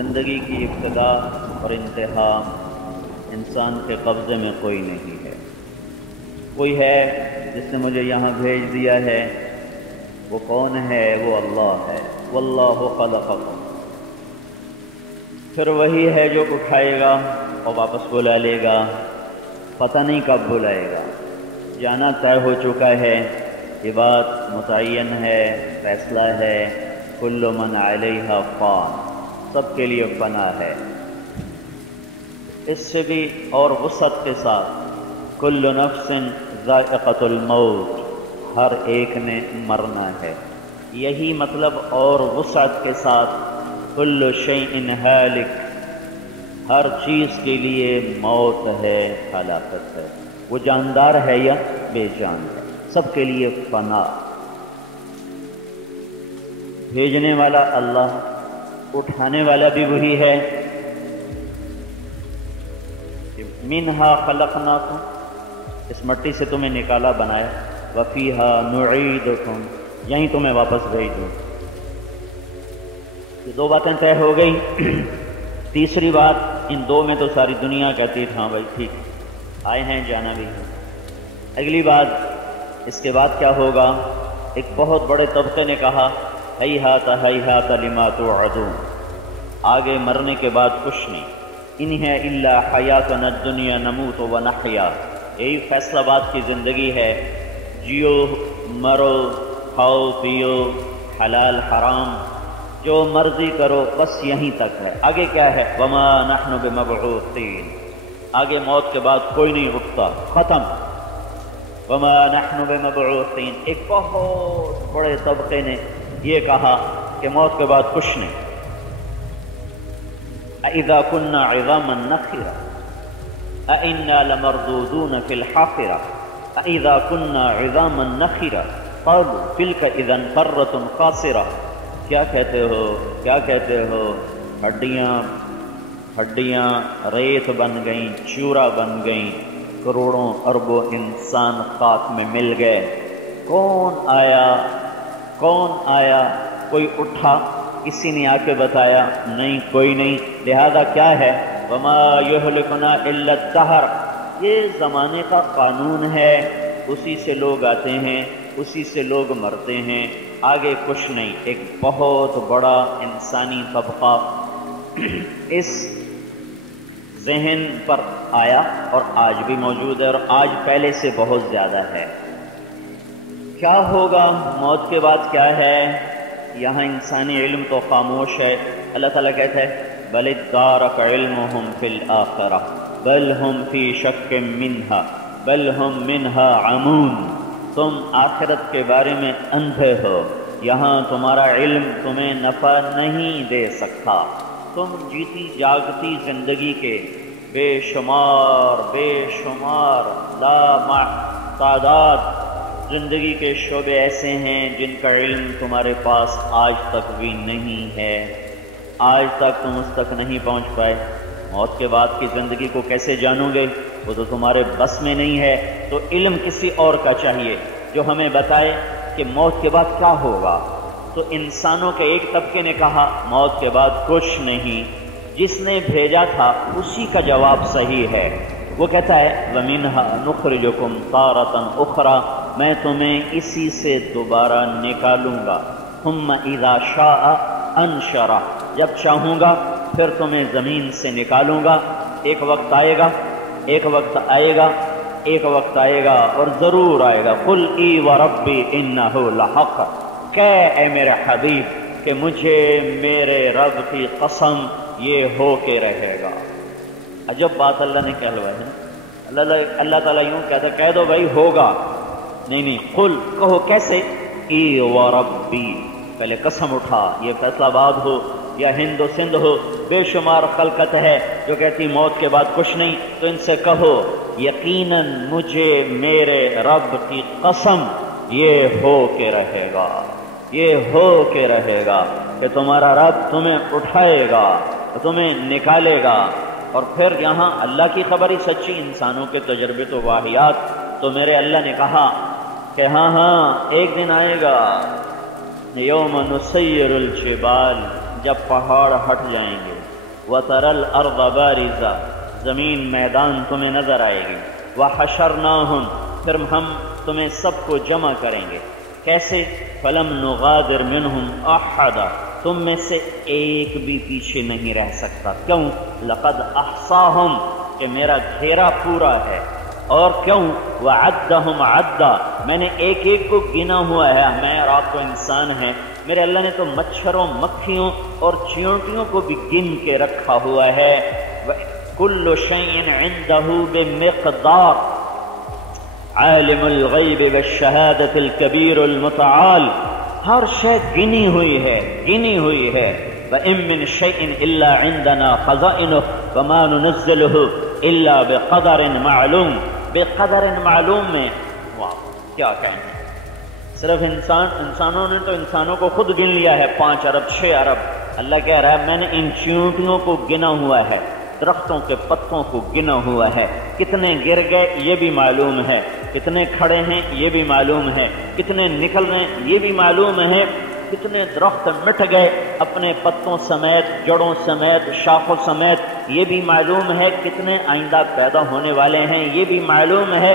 زندگی کی ابتدا اور انتہا انسان کے قبضے میں کوئی نہیں ہے۔ کوئی ہے جس نے مجھے یہاں بھیج دیا ہے، وہ کون ہے؟ وہ اللہ ہے۔ واللہ خلقکم، پھر وہی ہے جو اٹھائے گا اور واپس بلا لے گا، پتہ نہیں کب بلائے گا، جانا طے ہو چکا ہے، یہ بات متعین ہے، فیصلہ ہے۔ کل من علیہا فان، سب کے لیے فنا ہے۔ اس سے بھی اور وسعت کے ساتھ کل نفس ذائقۃ الموت، ہر ایک نے مرنا ہے۔ یہی مطلب اور وسعت کے ساتھ کل شیء ہالک، ہر چیز کے لیے موت ہے، ہلاکت ہے، وہ جاندار ہے یا بے جان ہے، سب کے لیے فنا۔ بھیجنے والا اللہ، اٹھانے والا بھی وہی ہے۔ منہا خلقناکم، اس مٹی سے تمہیں نکالا بنایا، وفیہا نعیدکم، یہیں تمہیں واپس بھیج دوں۔ یہ دو باتیں طے ہو گئی۔ تیسری بات، ان دو میں تو ساری دنیا کہتی تھی ہاں بھائی ٹھیک، آئے ہیں جانا بھی ہے۔ اگلی بات، اس کے بعد کیا ہوگا؟ ایک بہت بڑے طبقے نے کہا ہیہات ہیہات لما توعدون، آگے مرنے کے بعد کچھ نہیں، ان ہے الا حیاتنا الدنیا نموت ونحیا، یہی فیصلہ باد کی زندگی ہے، جیو مرو، کھاؤ پیو، حلال حرام جو مرضی کرو، بس یہیں تک ہے۔ آگے کیا ہے؟ وما نحن بمبعوثین، آگے موت کے بعد کوئی نہیں اٹھتا، ختم۔ وما نحن بمبعوثین، ایک بہت بڑے طبقے نے یہ کہا کہ موت کے بعد کچھ نہیں۔ اذا كنا عظاما نخرا أئنا لمردودون في الحافرة اذا كنا عظاما نخرا قالوا تلك اذا قرة خاسرة، کیا کہتے ہو، کیا کہتے ہو؟ ہڈیاں ریت بن گئیں، چورا بن گئیں، کروڑوں اربوں انسان خاک میں مل گئے۔ کون آیا؟ کون آیا؟ کوئی اٹھا؟ کسی نے آ کے بتایا؟ نہیں، کوئی نہیں۔ لہذا کیا ہے؟ وما یہلکنا الا الدہر، یہ زمانے کا قانون ہے، اسی سے لوگ آتے ہیں، اسی سے لوگ مرتے ہیں، آگے کچھ نہیں۔ ایک بہت بڑا انسانی طبقہ اس ذہن پر آیا اور آج بھی موجود ہے، اور آج پہلے سے بہت زیادہ ہے۔ کیا ہوگا؟ موت کے بعد کیا ہے؟ یہاں انسانی علم تو خاموش ہے۔ اللہ تعالیٰ کہتا ہے بل ادارک علمہم فی الآخرہ بل ہم فی شک منہا بل ہم منہا عمون، تم آخرت کے بارے میں اندھے ہو، یہاں تمہارا علم تمہیں نفع نہیں دے سکتا۔ تم جیتی جاگتی زندگی کے بے شمار تعداد زندگی کے شعبے ایسے ہیں جن کا علم تمہارے پاس آج تک بھی نہیں ہے، آج تک تم اس تک نہیں پہنچ پائے۔ موت کے بعد کی زندگی کو کیسے جانو گے؟ وہ تو تمہارے بس میں نہیں ہے، تو علم کسی اور کا چاہیے جو ہمیں بتائے کہ موت کے بعد کیا ہوگا۔ تو انسانوں کے ایک طبقے نے کہا موت کے بعد کچھ نہیں، جس نے بھیجا تھا اسی کا جواب صحیح ہے۔ وہ کہتا ہے وَمِنْهَا نُخْرِجُكُمْ تَارَةً أُخْرَى، میں تمہیں اسی سے دوبارہ نکالوں گا، ثُمَّ إِذَا شَاءَ أَنشَرَ، جب چاہوں گا پھر تمہیں زمین سے نکالوں گا۔ ایک وقت آئے گا، ایک وقت آئے گا، ایک وقت آئے گا، اور ضرور آئے گا۔ قُلْ اِی وَرَبِّی إِنَّهُ لَحَقٌّ، کہ اے میرے حبیب کہ مجھے میرے رب کی قسم یہ ہو کے رہے گا۔ عجب بات اللہ نے کہلوائی ہے۔ اللہ تعالیٰ یوں کہتا ہے کہہ دو بھائی ہوگا، نہیں قل، کہو کیسے؟ ای وربی، پہلے قسم اٹھا، یہ فیصلہ آباد ہو یا ہند و سندھ ہو، بے شمار خلقت ہے جو کہتی موت کے بعد کچھ نہیں، تو ان سے کہو یقیناً مجھے میرے رب کی قسم یہ ہو کے رہے گا، یہ ہو کے رہے گا کہ تمہارا رب تمہیں اٹھائے گا، تمہیں نکالے گا۔ اور پھر یہاں اللہ کی خبر ہی سچی، انسانوں کے تجربے تو واہیات۔ تو میرے اللہ نے کہا کہ ہاں ایک دن آئے گا، یوم نسیر الجبال، جب پہاڑ ہٹ جائیں گے، وَتَرَى الْأَرْضَ بَارِزَةً، زمین میدان تمہیں نظر آئے گی، وَحَشَرْنَاهُمْ، پھر ہم تمہیں سب کو جمع کریں گے، کیسے؟ فَلَمْ نُغَادِرْ مِنْهُمْ أَحَدًا، تم میں سے ایک بھی پیچھے نہیں رہ سکتا، کیوں؟ لَقَدْ أَحْصَاهُمْ، کہ میرا گھیرا پورا ہے، اور کیوں؟ وَعَدَّهُمْ عَدًّا، میں نے ایک ایک کو گنا ہوا ہے، میں اور آپ تو انسان ہیں، میرے اللہ نے تو مچھروں، مکھیوں اور چیونٹیوں کو بھی گن کے رکھا ہوا ہے۔ كُلُّ شَيْءٍ عِندَهُ بِمِقْدَارٍ، عالم الغیب والشہادۃ الکبیر المتعال، ہر شے گنی ہوئی ہے، گنی ہوئی ہے۔ وَإِن مِّن شَيْءٍ إِلَّا عِندَنَا خَزَائِنُهُ وَمَا نُنَزِّلُهُ إِلَّا بِقَدَرٍ معلوم، بقدر معلوم میں کیا کہیں؟ صرف انسانوں نے تو انسانوں کو خود گن لیا ہے، 5 ارب 6 ارب۔ اللہ کہہ رہا ہے میں نے ان چیونٹیوں کو گنا ہوا ہے، درختوں کے پتوں کو گنا ہوا ہے، کتنے گر گئے یہ بھی معلوم ہے، کتنے کھڑے ہیں یہ بھی معلوم ہے، کتنے نکل رہے ہیں یہ بھی معلوم ہے، کتنے درخت مٹ گئے اپنے پتوں سمیت، جڑوں سمیت، شاخوں سمیت یہ بھی معلوم ہے، کتنے آئندہ پیدا ہونے والے ہیں یہ بھی معلوم ہے،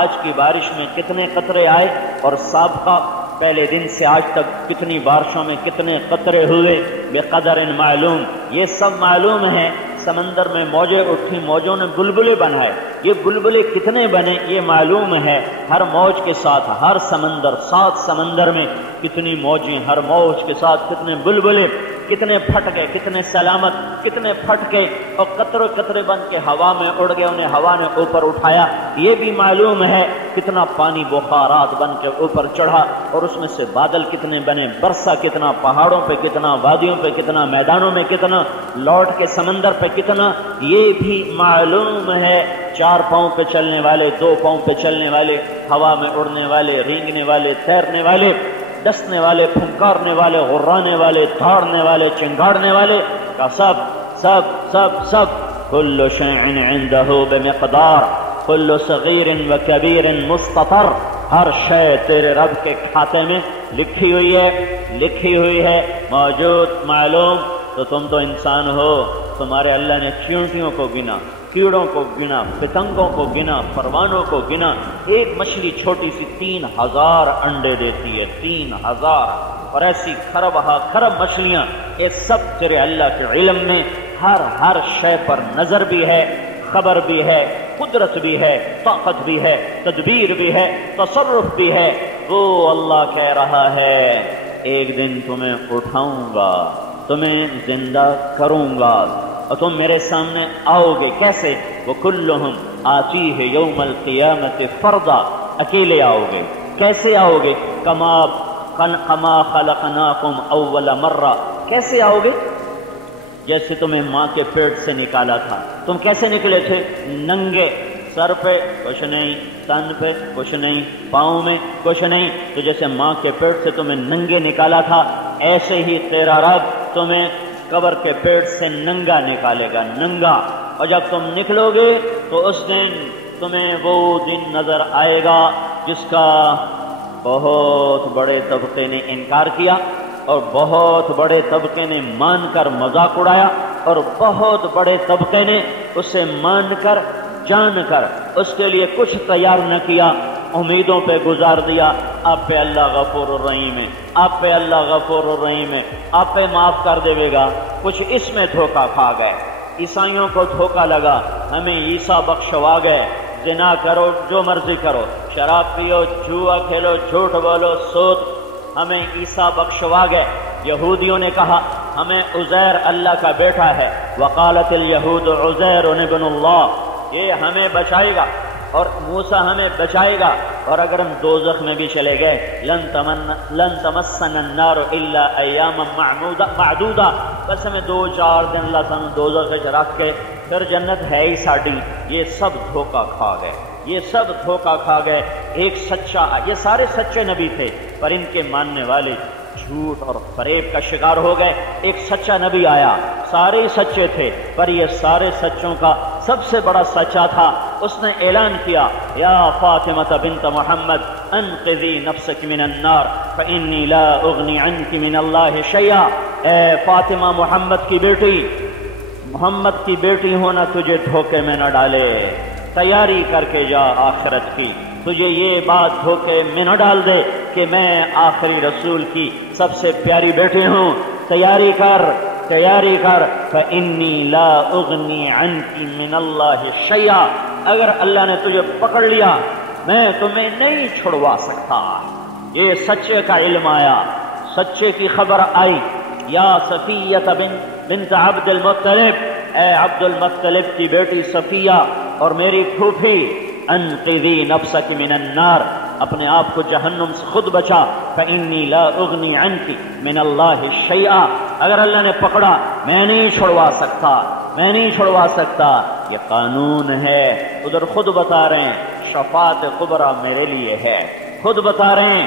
آج کی بارش میں کتنے قطرے آئے اور سابقہ پہلے دن سے آج تک کتنی بارشوں میں کتنے قطرے ہوئے، بقدر معلوم، یہ سب معلوم ہے۔ سمندر میں موجیں اٹھی، موجوں نے بلبلے بنائے، یہ بلبلے کتنے بنے یہ معلوم ہے، ہر موج کے ساتھ ہر سمندر، 7 سمندر میں کتنی موجیں، ہر موج کے ساتھ کتنے بلبلے، کتنے پھٹ گئے، کتنے سلامت، کتنے پھٹ گئے اور قطرے قطرے بن کے ہوا میں اڑ گئے، انہیں ہوا نے اوپر اٹھایا یہ بھی معلوم ہے، کتنا پانی بخارات بن کے اوپر چڑھا اور اس میں سے بادل کتنے بنے، برسا کتنا، پہاڑوں پہ کتنا، وادیوں پہ کتنا، میدانوں میں کتنا، لوٹ کے سمندر پہ کتنا، یہ بھی معلوم ہے۔ 4 پاؤں پہ چلنے والے، 2 پاؤں پہ چلنے والے، ہوا میں اڑنے والے، رینگنے والے، تیرنے والے، ڈسنے والے، پھنکارنے والے، غرانے والے، دھاڑنے والے، چنگاڑنے والے کا سب سب سب سب کل شیء عنده بمقدار، کل صغیر و کبیر مستطر، ہر شے تیرے رب کے کھاتے میں لکھی ہوئی ہے، لکھی ہوئی ہے، موجود، معلوم۔ تو تم تو انسان ہو، تمہارے اللہ نے چیونٹیوں کو گنا، کیڑوں کو گنا، پتنگوں کو گنا، پروانوں کو گنا، ایک مچھلی چھوٹی سی 3000 انڈے دیتی ہے، 3000، اور ایسی خرب مچھلیاں، یہ سب تیرے اللہ کے علم میں، ہر شے پر نظر بھی ہے، خبر بھی ہے، قدرت بھی ہے، طاقت بھی ہے، تدبیر بھی ہے، تصرف بھی ہے۔ وہ اللہ کہہ رہا ہے ایک دن تمہیں اٹھاؤں گا، تمہیں زندہ کروں گا اور تم میرے سامنے آؤ گے، کیسے؟ وَكُلُّهُمْ آتِيهِ يَوْمَ الْقِيَامَةِ فَرْدًا، اکیلے آؤ گے، کیسے آؤ گے؟ كَمَا خَلَقْنَاكُمْ أَوَّلَ مَرَّةٍ، کیسے آؤ گے؟ جیسے تمہیں ماں کے پیٹ سے نکالا تھا، تم کیسے نکلے تھے؟ ننگے، سر پہ کچھ نہیں، تن پہ کچھ نہیں، پاؤں میں کچھ نہیں، تو جیسے ماں کے پیٹ سے تمہیں ننگے نکالا تھا، ایسے ہی تیرا رب تمہیں قبر کے پیٹ سے ننگا نکالے گا، ننگا، اور جب تم نکلو گے تو اس دن تمہیں وہ دن نظر آئے گا جس کا بہت بڑے طبقے نے انکار کیا اور بہت بڑے طبقے نے مان کر مذاق اڑایا اور بہت بڑے طبقے نے اسے مان کر، جان کر اس کے لیے کچھ تیار نہ کیا، امیدوں پہ گزار دیا۔ آپ پہ اللہ غفور الرحیم ہے، آپ پہ اللہ غفور الرحیم ہے، آپ پہ معاف کر دے گا، کچھ اس میں دھوکہ کھا گئے، عیسائیوں کو دھوکہ لگا، ہمیں عیسیٰ بخشوا گئے، زنا کرو، جو مرضی کرو، شراب پیو، جوا کھیلو، جھوٹ بولو، سود، ہمیں عیسیٰ بخشوا گئے۔ یہودیوں نے کہا ہمیں عزیر اللہ کا بیٹا ہے، وقالت الیہود عزیر ابن اللہ، یہ ہمیں بچائے گا اور موسیٰ ہمیں بچائے گا، اور اگر ہم دوزخ میں بھی چلے گئے لن تمسنا النار الا ایاما معدودہ، بس ہمیں 2-4 دن اللہ تعالیٰ دوزخ میں رکھ کے پھر جنت ہے ہی ساڈی۔ یہ سب دھوکہ کھا گئے، یہ سب دھوکہ کھا گئے۔ ایک سچا، یہ سارے سچے نبی تھے پر ان کے ماننے والے جھوٹ اور فریب کا شکار ہو گئے۔ ایک سچا نبی آیا، سارے ہی سچے تھے پر یہ سارے سچوں کا سب سے بڑا سچا تھا، اس نے اعلان کیا یا فاطمہ بنت محمد انقذی نفسک من النار فانی لا اغنی عنک من اللہ شیئا، اے فاطمہ محمد کی بیٹی، محمد کی بیٹی ہونا تجھے دھوکے میں نہ ڈالے، تیاری کر کے جا آخرت کی، تجھے یہ بات دھوکے میں نہ ڈال دے کہ میں آخری رسول کی سب سے پیاری بیٹی ہوں، تیاری کر تیاری کر، فإنی لا اغنی عنک من اللہ شیئا، اگر اللہ نے تجھے پکڑ لیا میں تمہیں نہیں چھڑوا سکتا۔ یہ سچے کا علم آیا، سچے کی خبر آئی، یا صفیہ بنت عبد المطلب، اے عبد المطلب کی بیٹی صفیہ اور میری پھوپھی، انقذی نفسک من النار، اپنے آپ کو جہنم سے خود بچا، فإنی لا اغنی عنک من اللہ شیئا، اگر اللہ نے پکڑا میں نہیں چھڑوا سکتا، میں نہیں چھڑوا سکتا، یہ قانون ہے۔ ادھر خود بتا رہے ہیں شفاعت کبریٰ میرے لیے ہے، خود بتا رہے ہیں،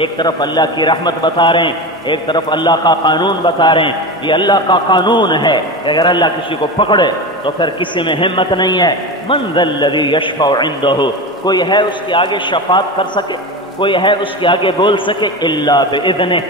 ایک طرف اللہ کی رحمت بتا رہے ہیں، ایک طرف اللہ کا قانون بتا رہے ہیں، یہ اللہ کا قانون ہے، اگر اللہ کسی کو پکڑے تو پھر کسی میں ہمت نہیں ہے۔ من ذا الذی یشفع عندہ، کوئی ہے اس کے آگے شفاعت کر سکے، کوئی ہے اس کے آگے بول سکے، الا باذنہ،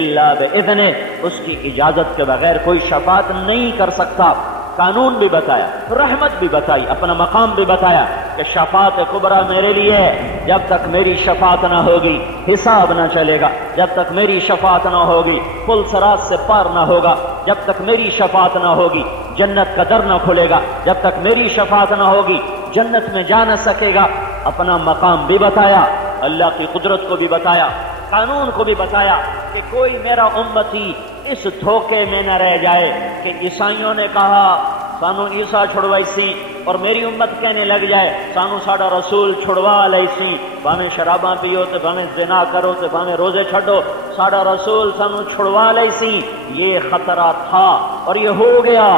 الا باذنہ، اس کی اجازت کے بغیر کوئی شفاعت نہیں کر سکتا۔ قانون بھی بتایا، رحمت بھی بتائی، اپنا مقام بھی بتایا کہ شفاعت کبریٰ میرے لیے ہے، جب تک میری شفاعت نہ ہوگی حساب نہ چلے گا، جب تک میری شفاعت نہ ہوگی پل صراط سے پار نہ ہوگا، جب تک میری شفاعت نہ ہوگی جنت کا در نہ کھلے گا، جب تک میری شفاعت نہ ہوگی جنت میں جا نہ سکے گا۔ اپنا مقام بھی بتایا، اللہ کی قدرت کو بھی بتایا، قانون کو بھی بتایا کہ کوئی میرا امتی اس دھوکے میں نہ رہ جائے کہ عیسائیوں نے کہا سانو عیسیٰ چھڑوائی سی اور میری امت کہنے لگ جائے سانو ساڈا رسول چھڑوا لئی سی، بھاویں شراباں پیو تے بھاویں زنا کرو تے بھاویں روزے چھڈو، ساڈا رسول سانو چھڑوا لئی سی۔ یہ خطرہ تھا اور یہ ہو گیا،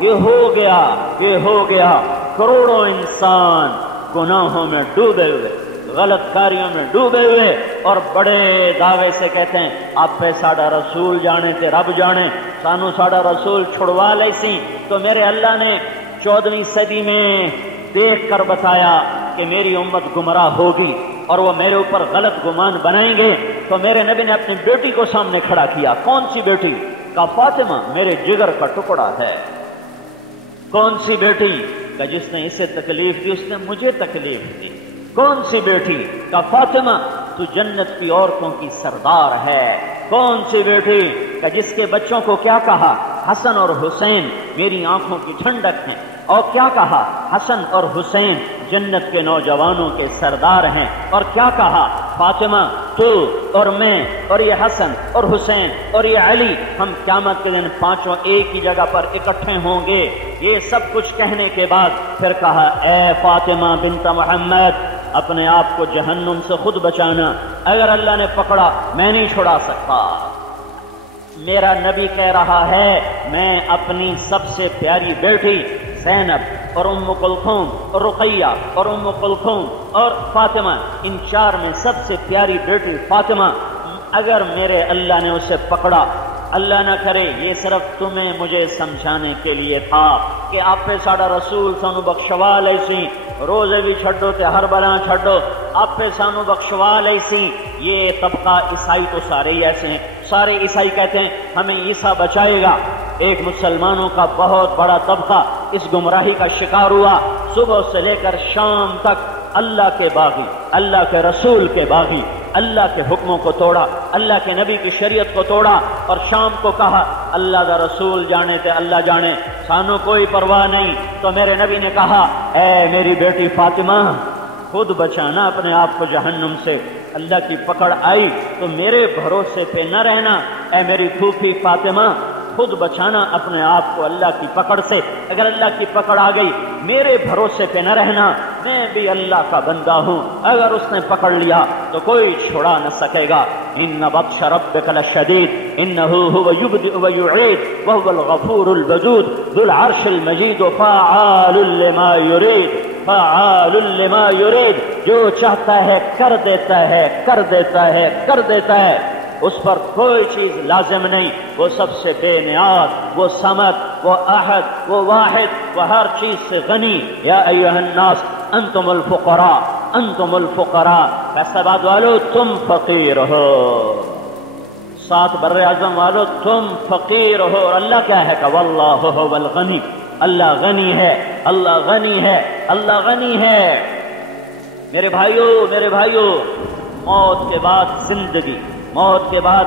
یہ ہو گیا، یہ ہو گیا۔ کروڑوں انسان گناہوں میں ڈوبے ہوئے، غلط کاریوں میں ڈوبے ہوئے، اور بڑے دعوے سے کہتے ہیں آپ پہ ساڈا رسول جانے تے رب جانے، سانو ساڈا رسول چھڑوا لئی سی۔ تو میرے اللہ نے 14ویں صدی میں دیکھ کر بتایا کہ میری امت گمراہ ہوگی اور وہ میرے اوپر غلط گمان بنائیں گے، تو میرے نبی نے اپنی بیٹی کو سامنے کھڑا کیا۔ کون سی بیٹی؟ کہا فاطمہ میرے جگر کا ٹکڑا ہے۔ کون سی بیٹی؟ کہ جس نے اسے تکلیف دی اس نے مجھے تکلیف دی۔ کون سی بیٹی؟ کہ فاطمہ تو جنت کی عورتوں کی سردار ہے۔ کون سی بیٹی؟ کہ جس کے بچوں کو کیا کہا؟ حسن اور حسین میری آنکھوں کی ٹھنڈک ہیں، اور کیا کہا؟ حسن اور حسین جنت کے نوجوانوں کے سردار ہیں، اور کیا کہا؟ فاطمہ تو اور میں اور یہ حسن اور حسین اور یہ علی ہم قیامت کے دن پانچوں ایک ہی جگہ پر اکٹھے ہوں گے۔ یہ سب کچھ کہنے کے بعد پھر کہا اے فاطمہ بنت محمد اپنے آپ کو جہنم سے خود بچانا، اگر اللہ نے پکڑا میں نہیں چھڑا سکتا۔ میرا نبی کہہ رہا ہے میں اپنی سب سے پیاری بیٹی زینب اور ام کلثوم اور رقیہ اور ام کلثوم اور فاطمہ، ان چار میں سب سے پیاری بیٹی فاطمہ، اگر میرے اللہ نے اسے پکڑا، اللہ نہ کرے یہ صرف تمہیں مجھے سمجھانے کے لیے تھا کہ آپ پہ ساڈا رسول سانو بخشوا لئی سی، روزے بھی چھڈو تے ہر بلا چھڈو، آپ پہ سانو بخشوا لئی سی۔ یہ طبقہ عیسائی تو سارے ہی ایسے ہیں، سارے عیسائی کہتے ہیں ہمیں عیسیٰ بچائے گا۔ ایک مسلمانوں کا بہت بڑا طبقہ اس گمراہی کا شکار ہوا، صبح سے لے کر شام تک اللہ کے باغی، اللہ کے رسول کے باغی، اللہ کے حکموں کو توڑا، اللہ کے نبی کی شریعت کو توڑا، اور شام کو کہا اللہ دا رسول جانے تے اللہ جانے، سانو کوئی پرواہ نہیں۔ تو میرے نبی نے کہا اے میری بیٹی فاطمہ خود بچانا اپنے آپ کو جہنم سے، اللہ کی پکڑ آئی تو میرے بھروسے پہ نہ رہنا، اے میری پھوپھی فاطمہ خود بچانا اپنے آپ کو اللہ کی پکڑ سے، اگر اللہ کی پکڑ آ گئی میرے بھروسے پہ نہ رہنا، میں بھی اللہ کا بندہ ہوں، اگر اس نے پکڑ لیا تو کوئی چھڑا نہ سکے گا۔ ان بطش ربک لشدید انہ هو یبدئ ویعید وهو الغفور الودود ذو العرش المجید فعال لما یرید، فعال لما یرید، جو چاہتا ہے کر دیتا ہے، کر دیتا ہے، کر دیتا ہے، اس پر کوئی چیز لازم نہیں، وہ سب سے بے نیاز، وہ صمد، وہ احد، وہ واحد، وہ ہر چیز سے غنی۔ یا ایھا الناس انتم الفقراء، انتم الفقراء، فیصلہ آباد والو تم فقیر ہو، 7 بر اعظم والو تم فقیر ہو، اور اللہ کیا ہے کہ واللہ هو الغنی اللہ غنی ہے، اللہ غنی ہے، اللہ غنی ہے۔ میرے بھائیوں، موت کے بعد زندگی، موت کے بعد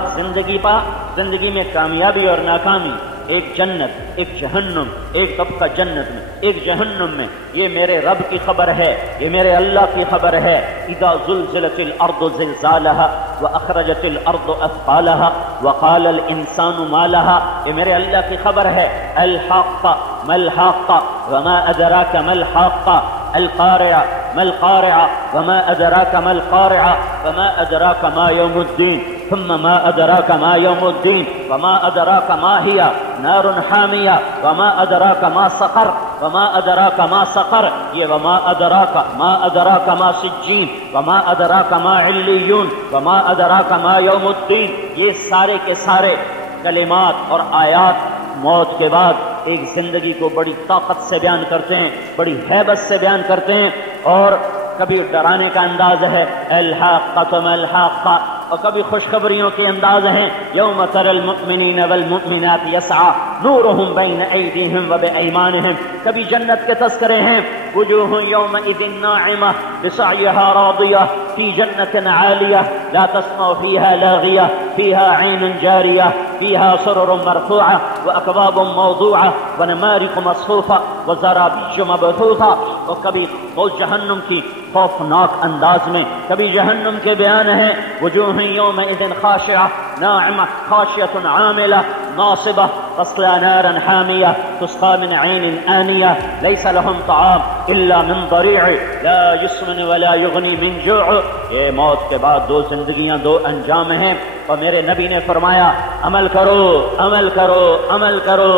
زندگی میں کامیابی اور ناکامی، ایک جنت، ایک جہنم، ایک طبقہ جنت میں، ایک جہنم میں، یہ میرے رب کی خبر ہے، یہ میرے اللہ کی خبر ہے۔ اذا زلزلت الارض زلزالها واخرجت الارض اثقالها وقال الانسان ما لها، یہ میرے اللہ کی خبر ہے۔ الحاقہ ما الحاقہ وما ادراک ما الحاقہ، القارعہ ما القارعہ وما ادراک ما القارعہ وما ادراک ما یوم الدین ثم ما ادراک ما یوم الدین وما ادراک ما ہی نار حامیہ وما ادراک ما سقر وما ادراک ما سقر، یہ وما ادراک ما سجین وما ادراک ما علیون وما ادراک ما یوم الدین، یہ سارے کے سارے کلمات اور آیات موت کے بعد ایک زندگی کو بڑی طاقت سے بیان کرتے ہیں، بڑی ہیبت سے بیان کرتے ہیں، اور کبھی ڈرانے کا انداز ہے الحاقۃ ما الحاقۃ، اور کبھی خوشخبریوں کے انداز ہیں یوم تری المؤمنین والمؤمنات یسعی نورہم بین ایدیہم وبایمانہم، کبھی جنت کے تذکرے ہیں وجوہ یومئذ ناعمہ بسعیہا راضیہ فی جنت عالیہ لا تسمع فیہا لاغیہ فیہا عین جاریہ فیہا سرر مرفوعہ واکواب موضوعہ ونمارق مصفوفہ وزرابی مبثوثہ، اور کبھی وہ جہنم کی خوفناک انداز میں، کبھی جہنم کے بیان ہیں وجوہ یومئذ خاشعہ ناعمہ خاشیۃ عاملہ ناصبہ تصلی نارا حامیہ تسقی من عین آنیہ لیس لہم طعام الا من ضریع لا یسمن ولا یغنی من جوع۔ یہ موت کے بعد دو زندگیاں، دو انجام ہیں، اور میرے نبی نے فرمایا عمل کرو، عمل کرو، عمل کرو،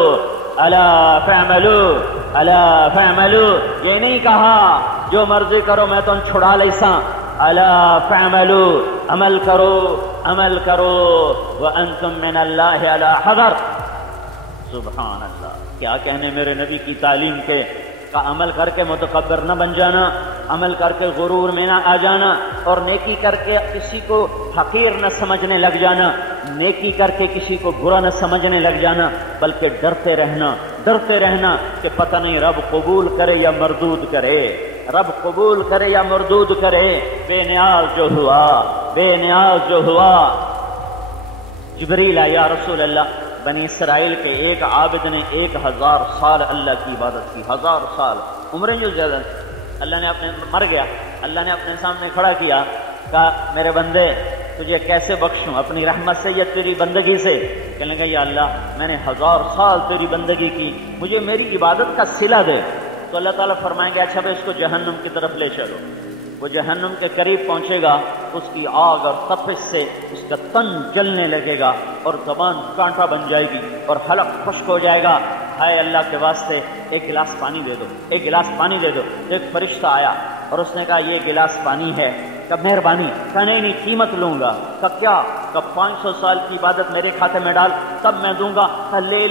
الا فاعملوا الا فاعملوا، یہ نہیں کہا جو مرضی کرو میں تم چھڑا لیساں، الا فاعملوا، عمل کرو، عمل کرو، وانتم من اللہ علی حذر۔ سبحان اللہ، کیا کہنے میرے نبی کی تعلیم کے، کا عمل کر کے متکبر نہ بن جانا، عمل کر کے غرور میں نہ آ جانا، اور نیکی کر کے کسی کو حقیر نہ سمجھنے لگ جانا، نیکی کر کے کسی کو برا نہ سمجھنے لگ جانا، بلکہ ڈرتے رہنا کہ پتہ نہیں رب قبول کرے یا مردود کرے، رب قبول کرے یا مردود کرے۔ بے نیاز جو ہوا جبریل آیا، رسول اللہ، بنی اسرائیل کے ایک عابد نے 1000 سال اللہ کی عبادت کی، 1000 سال، عمریں جو زیادہ، اللہ نے مر گیا، اللہ نے اپنے سامنے کھڑا کیا، کہا میرے بندے تجھے کیسے بخشوں، اپنی رحمت سے یا تیری بندگی سے؟ کہنے لگا یا اللہ میں نے 1000 سال تیری بندگی کی، مجھے میری عبادت کا صلہ دے۔ تو اللہ تعالیٰ فرمائیں گے اچھا بھائی اس کو جہنم کی طرف لے چلو، وہ جہنم کے قریب پہنچے گا، اس کی آگ اور تپش سے اس کا تن جلنے لگے گا اور زبان کانٹا بن جائے گی اور حلق خشک ہو جائے گا۔ ہائے اللہ کے واسطے ایک گلاس پانی دے دو، ایک گلاس پانی دے دو۔ ایک فرشتہ آیا اور اس نے کہا یہ گلاس پانی ہے، کب مہربانی، کہا نہیں قیمت لوں گا، کب کیا، کب 500 سال کی عبادت میرے کھاتے میں ڈال تب میں دوں گا، کہا لے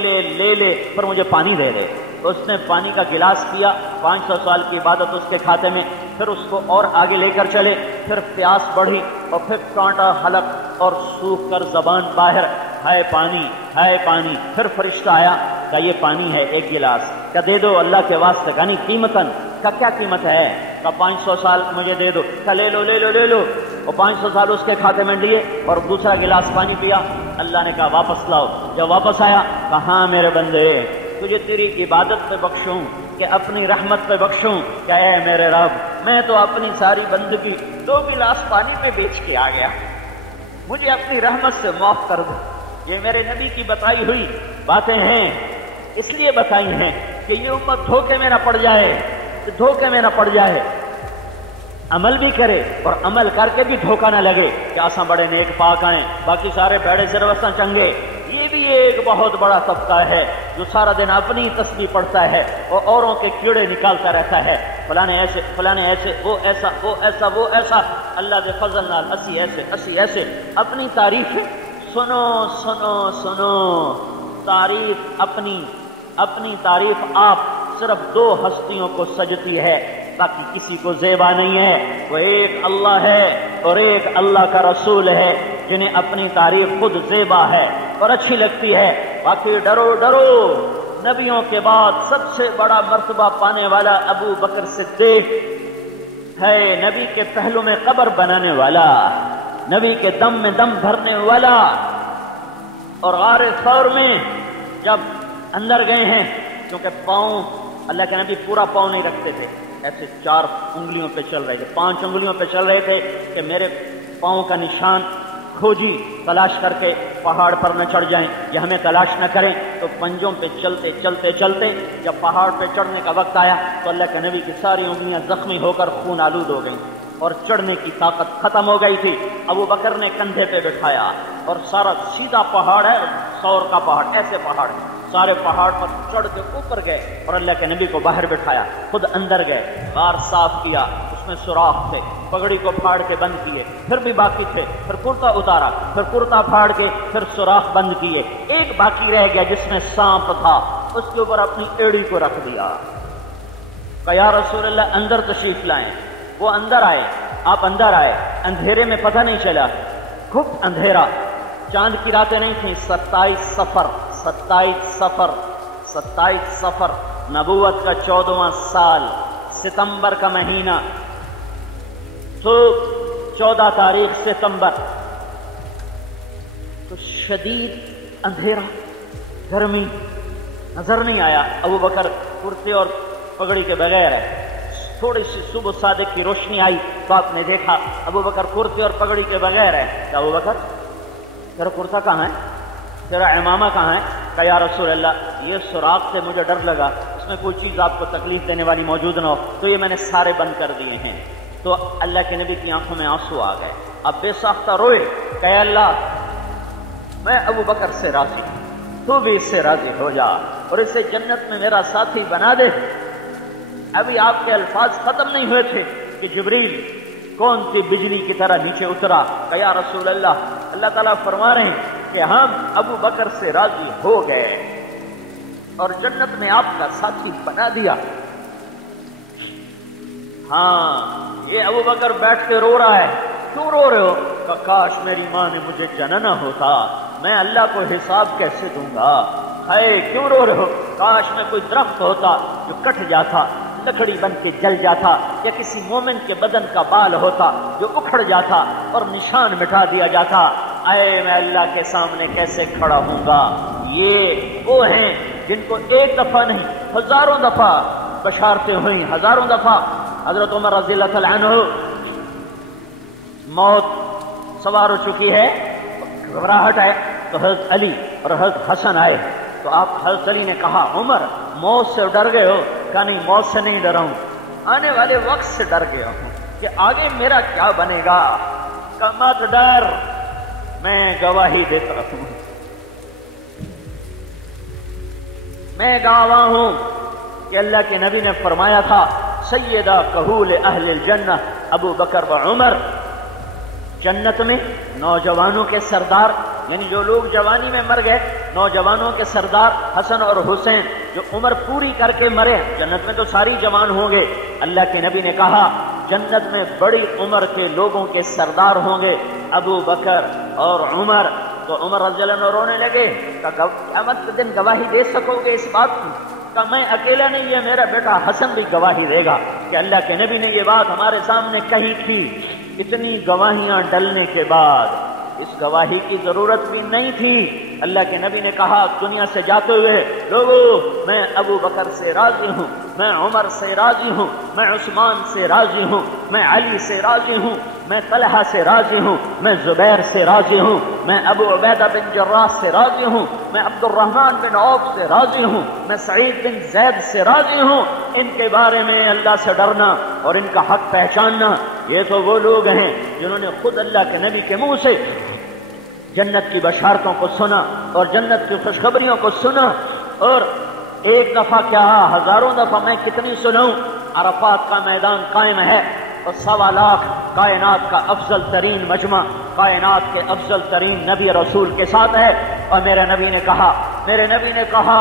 لے پر مجھے پانی دے دے۔ تو اس نے پانی کا گلاس پیا، 500 سال کی عبادت اس کے کھاتے میں، پھر اس کو اور آگے لے کر چلے، پھر پیاس بڑھی اور پھر کانٹا حلق اور سوکھ کر زبان باہر، ہائے پانی، ہائے پانی۔ پھر فرشتہ آیا، کہا یہ پانی ہے ایک گلاس، کہا دے دو اللہ کے واسطے، کہا نہیں قیمتاً، کہا کیا قیمت ہے، کہا 500 سال مجھے دے دو، کہا لے لو لے لو لے لو، اور 500 سال اس کے کھاتے میں لیے اور دوسرا گلاس پانی پیا۔ اللہ نے کہا واپس لاؤ، جب واپس آیا کہا ہاں میرے بندے تجھے تیری عبادت پہ بخشوں کہ اپنی رحمت پہ بخشوں، کہ اے میرے رب میں تو اپنی ساری بندگی 2 گلاس پانی پہ بیچ کے آ گیا، مجھے اپنی رحمت سے معاف کر دو۔ یہ میرے نبی کی بتائی ہوئی باتیں ہیں، اس لیے بتائی ہیں کہ یہ امت دھوکے میں نہ پڑ جائے، دھوکے میں نہ پڑ جائے، عمل بھی کرے اور عمل کر کے بھی دھوکہ نہ لگے کہ آساں بڑے نیک پاک آئیں باقی سارے بیڑے سروساں چنگے۔ یہ بھی ایک بہت بڑا طبقہ ہے جو سارا دن اپنی تسبیح پڑھتا ہے اور اوروں کے کیڑے نکالتا رہتا ہے، فلانے ایسے فلانے ایسے، وہ ایسا وہ ایسا وہ ایسا، اللہ کے فضل نال اسی ایسے اسی ایسے۔ اپنی تعریف سنو سنو سنو، تعریف اپنی تعریف آپ صرف 2 ہستیوں کو سجتی ہے، باقی کسی کو زیبا نہیں ہے، وہ ایک اللہ ہے اور ایک اللہ کا رسول ہے جنہیں اپنی تعریف خود زیبا ہے اور اچھی لگتی ہے۔ باقی ڈرو ڈرو نبیوں کے بعد سب سے بڑا مرتبہ پانے والا ابو بکر صدیق ہے، نبی کے پہلو میں قبر بنانے والا، نبی کے دم میں دم بھرنے والا۔ اور غار ثور میں جب اندر گئے ہیں، کیونکہ پاؤں اللہ کے نبی پورا پاؤں نہیں رکھتے تھے، ایسے 4 انگلیوں پہ چل رہے تھے، 5 انگلیوں پہ چل رہے تھے کہ میرے پاؤں کا نشان کھوجی تلاش کر کے پہاڑ پر نہ چڑھ جائیں یا ہمیں تلاش نہ کریں۔ تو پنجوں پہ چلتے چلتے چلتے جب پہاڑ پہ چڑھنے کا وقت آیا تو اللہ کے نبی کی ساری انگلیاں زخمی ہو کر خون آلود ہو گئیں اور چڑھنے کی طاقت ختم ہو گئی تھی۔ ابو بکر نے کندھے پہ بٹھایا اور سارا سیدھا پہاڑ ہے، ثور کا پہاڑ، ایسے پہاڑ سارے پہاڑ پر چڑھ کے اوپر گئے اور اللہ کے نبی کو باہر بٹھایا، خود اندر گئے، غار صاف کیا، اس میں سوراخ تھے، پگڑی کو پھاڑ کے بند کیے، پھر بھی باقی تھے، پھر کرتا اتارا، پھر کرتا پھاڑ کے پھر سوراخ بند کیے، ایک باقی رہ گیا جس میں سانپ تھا، اس کے اوپر اپنی ایڑی کو رکھ دیا، کہا یا رسول اللہ اندر تشریف لائیں۔ وہ اندر آئے، آپ اندر آئے، اندھیرے میں پتہ نہیں چلا، خوب اندھیرا، چاند کی راتیں نہیں تھیں، 27 سفر نبوت کا 14واں سال، ستمبر کا مہینہ، تو 14 تاریخ ستمبر، تو شدید اندھیرا، گرمی، نظر نہیں آیا۔ ابو بکر کرتے اور پگڑی کے بغیر ہے، تھوڑی سی صبح صادق کی روشنی آئی تو آپ نے دیکھا ابو بکر کرتے اور پگڑی کے بغیر ہے۔ کہ ابو بکر تیرا کرتا کہاں ہے، تیرا امامہ کہاں ہے؟ کہ یا رسول اللہ یہ سوراخ سے مجھے ڈر لگا اس میں کوئی چیز آپ کو تکلیف دینے والی موجود نہ ہو، تو یہ میں نے سارے بند کر دیے ہیں۔ تو اللہ کے نبی کی آنکھوں میں آنسو آ گئے، اب بے ساختہ روئے، کہ اللہ میں ابو بکر سے راضی ہوں، تو بھی اس سے راضی ہو جا اور اسے جنت میں میرا ساتھی بنا دے۔ ابھی آپ کے الفاظ ختم نہیں ہوئے تھے کہ جبریل کون سی بجلی کی طرح نیچے اترا، کہ یا رسول اللہ اللہ تعالیٰ فرما رہے ہیں کہ ہم ابو بکر سے راضی ہو گئے اور جنت میں آپ کا ساتھی بنا دیا۔ ہاں یہ ابو بکر بیٹھ کے رو رہا ہے، کیوں رو رہے ہو؟ کہ کاش میری ماں نے مجھے جننا ہوتا، میں اللہ کو حساب کیسے دوں گا؟ ہے کیوں رو رہے ہو؟ کاش میں کوئی درخت ہوتا جو کٹ جاتا، لکڑی بن کے جل جاتا، یا کسی مومن کے بدن کا بال ہوتا جو اکھڑ جاتا اور نشان مٹا دیا جاتا۔ اے میں اللہ کے سامنے کیسے کھڑا ہوں گا؟ یہ وہ ہیں جن کو ایک دفعہ نہیں ہزاروں دفعہ بشارتیں ہوئیں، ہزاروں دفعہ۔ حضرت عمر رضی اللہ تعالیٰ عنہ موت سوار ہو چکی ہے، گھبراہٹ ہے، تو حضرت علی اور حضرت حسن آئے، تو آپ حضرت علی نے کہا عمر موت سے ڈر گئے ہو؟ کہا نہیں موت سے نہیں ڈرا ہوں، آنے والے وقت سے ڈر گیا ہوں کہ آگے میرا کیا بنے گا۔ کہ مت ڈر، میں گواہی دیتا ہوں، میں گواہ ہوں کہ اللہ کے نبی نے فرمایا تھا سیدہ کہول اہل الجنہ ابو بکر و عمر، جنت میں نوجوانوں کے سردار، یعنی جو لوگ جوانی میں مر گئے، نوجوانوں کے سردار حسن اور حسین جو عمر پوری کر کے مرے، جنت میں تو ساری جوان ہوں گے۔ اللہ کے نبی نے کہا جنت میں بڑی عمر کے لوگوں کے سردار ہوں گے ابو بکر اور عمر۔ تو عمر رضی اللہ عنہ رونے لگے، قیامت کے دن گواہی دے سکو گے اس بات کی؟ کہ میں اکیلا نہیں، یہ میرا بیٹا حسن بھی گواہی دے گا کہ اللہ کے نبی نے یہ بات ہمارے سامنے کہی تھی۔ اتنی گواہیاں ڈلنے کے بعد اس گواہی کی ضرورت بھی نہیں تھی۔ اللہ کے نبی نے کہا دنیا سے جاتے ہوئے لوگوں میں ابو بکر سے راضی ہوں، میں عمر سے راضی ہوں، میں عثمان سے راضی ہوں، میں علی سے راضی ہوں، میں طلحہ سے راضی ہوں، میں زبیر سے راضی ہوں، میں ابو عبیدہ بن جراح سے راضی ہوں، میں عبد الرحمن بن عوف سے راضی ہوں، میں سعید بن زید سے راضی ہوں۔ ان کے بارے میں اللہ سے ڈرنا اور ان کا حق پہچاننا، یہ تو وہ لوگ ہیں جنہوں نے خود اللہ کے نبی کے منہ سے جنت کی بشارتوں کو سنا اور جنت کی خوشخبریوں کو سنا، اور ایک دفعہ کیا ہزاروں دفعہ میں کتنی سناؤں۔ عرفات کا میدان قائم ہے اور 1.25 لاکھ کائنات کا افضل ترین مجمع، کائنات کے افضل ترین نبی رسول کے ساتھ ہے، اور میرے نبی نے کہا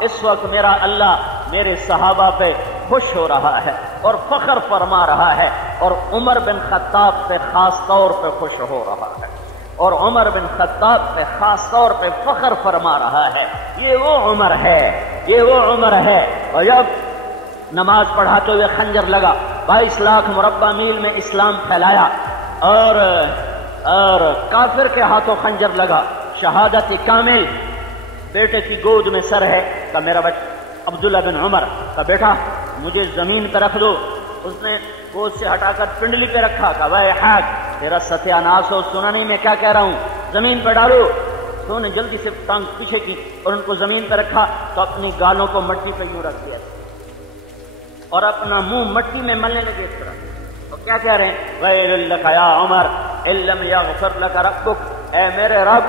اس وقت میرا اللہ میرے صحابہ پہ خوش ہو رہا ہے اور فخر فرما رہا ہے، اور عمر بن خطاب پہ خاص طور پہ خوش ہو رہا ہے، اور عمر بن خطاب پہ خاص طور پہ فخر فرما رہا ہے۔ یہ وہ عمر ہے یہ وہ عمر ہے۔ اور جب نماز پڑھاتے ہوئے خنجر لگا، 22 لاکھ مربع میل میں اسلام پھیلایا، اور کافر کے ہاتھوں خنجر لگا، شہادت کامل، بیٹے کی گود میں سر ہے، کہ میرا بچہ عبداللہ بن عمر کا بیٹا مجھے زمین پہ رکھ دو۔ اس نے گود سے ہٹا کر پنڈلی پہ رکھا، کہ بھائی حق تیرا ستیہ ناس ہو، سنا نہیں میں کیا کہہ رہا ہوں، زمین پہ ڈالو۔ تو نے جلدی سے ٹانگ پیچھے کی اور ان کو زمین پہ رکھا، تو اپنی گالوں کو مٹی پہ یوں رکھ دیا اور اپنا منہ مٹی میں ملنے لگے اس طرح۔ تو کیا کہہ رہے ہیں؟ وَيْلٌ لَكَ يَا عُمَرْ إِن لَّمْ يَغْفِرْ لَكَ رَبُّكَ، اے میرے رب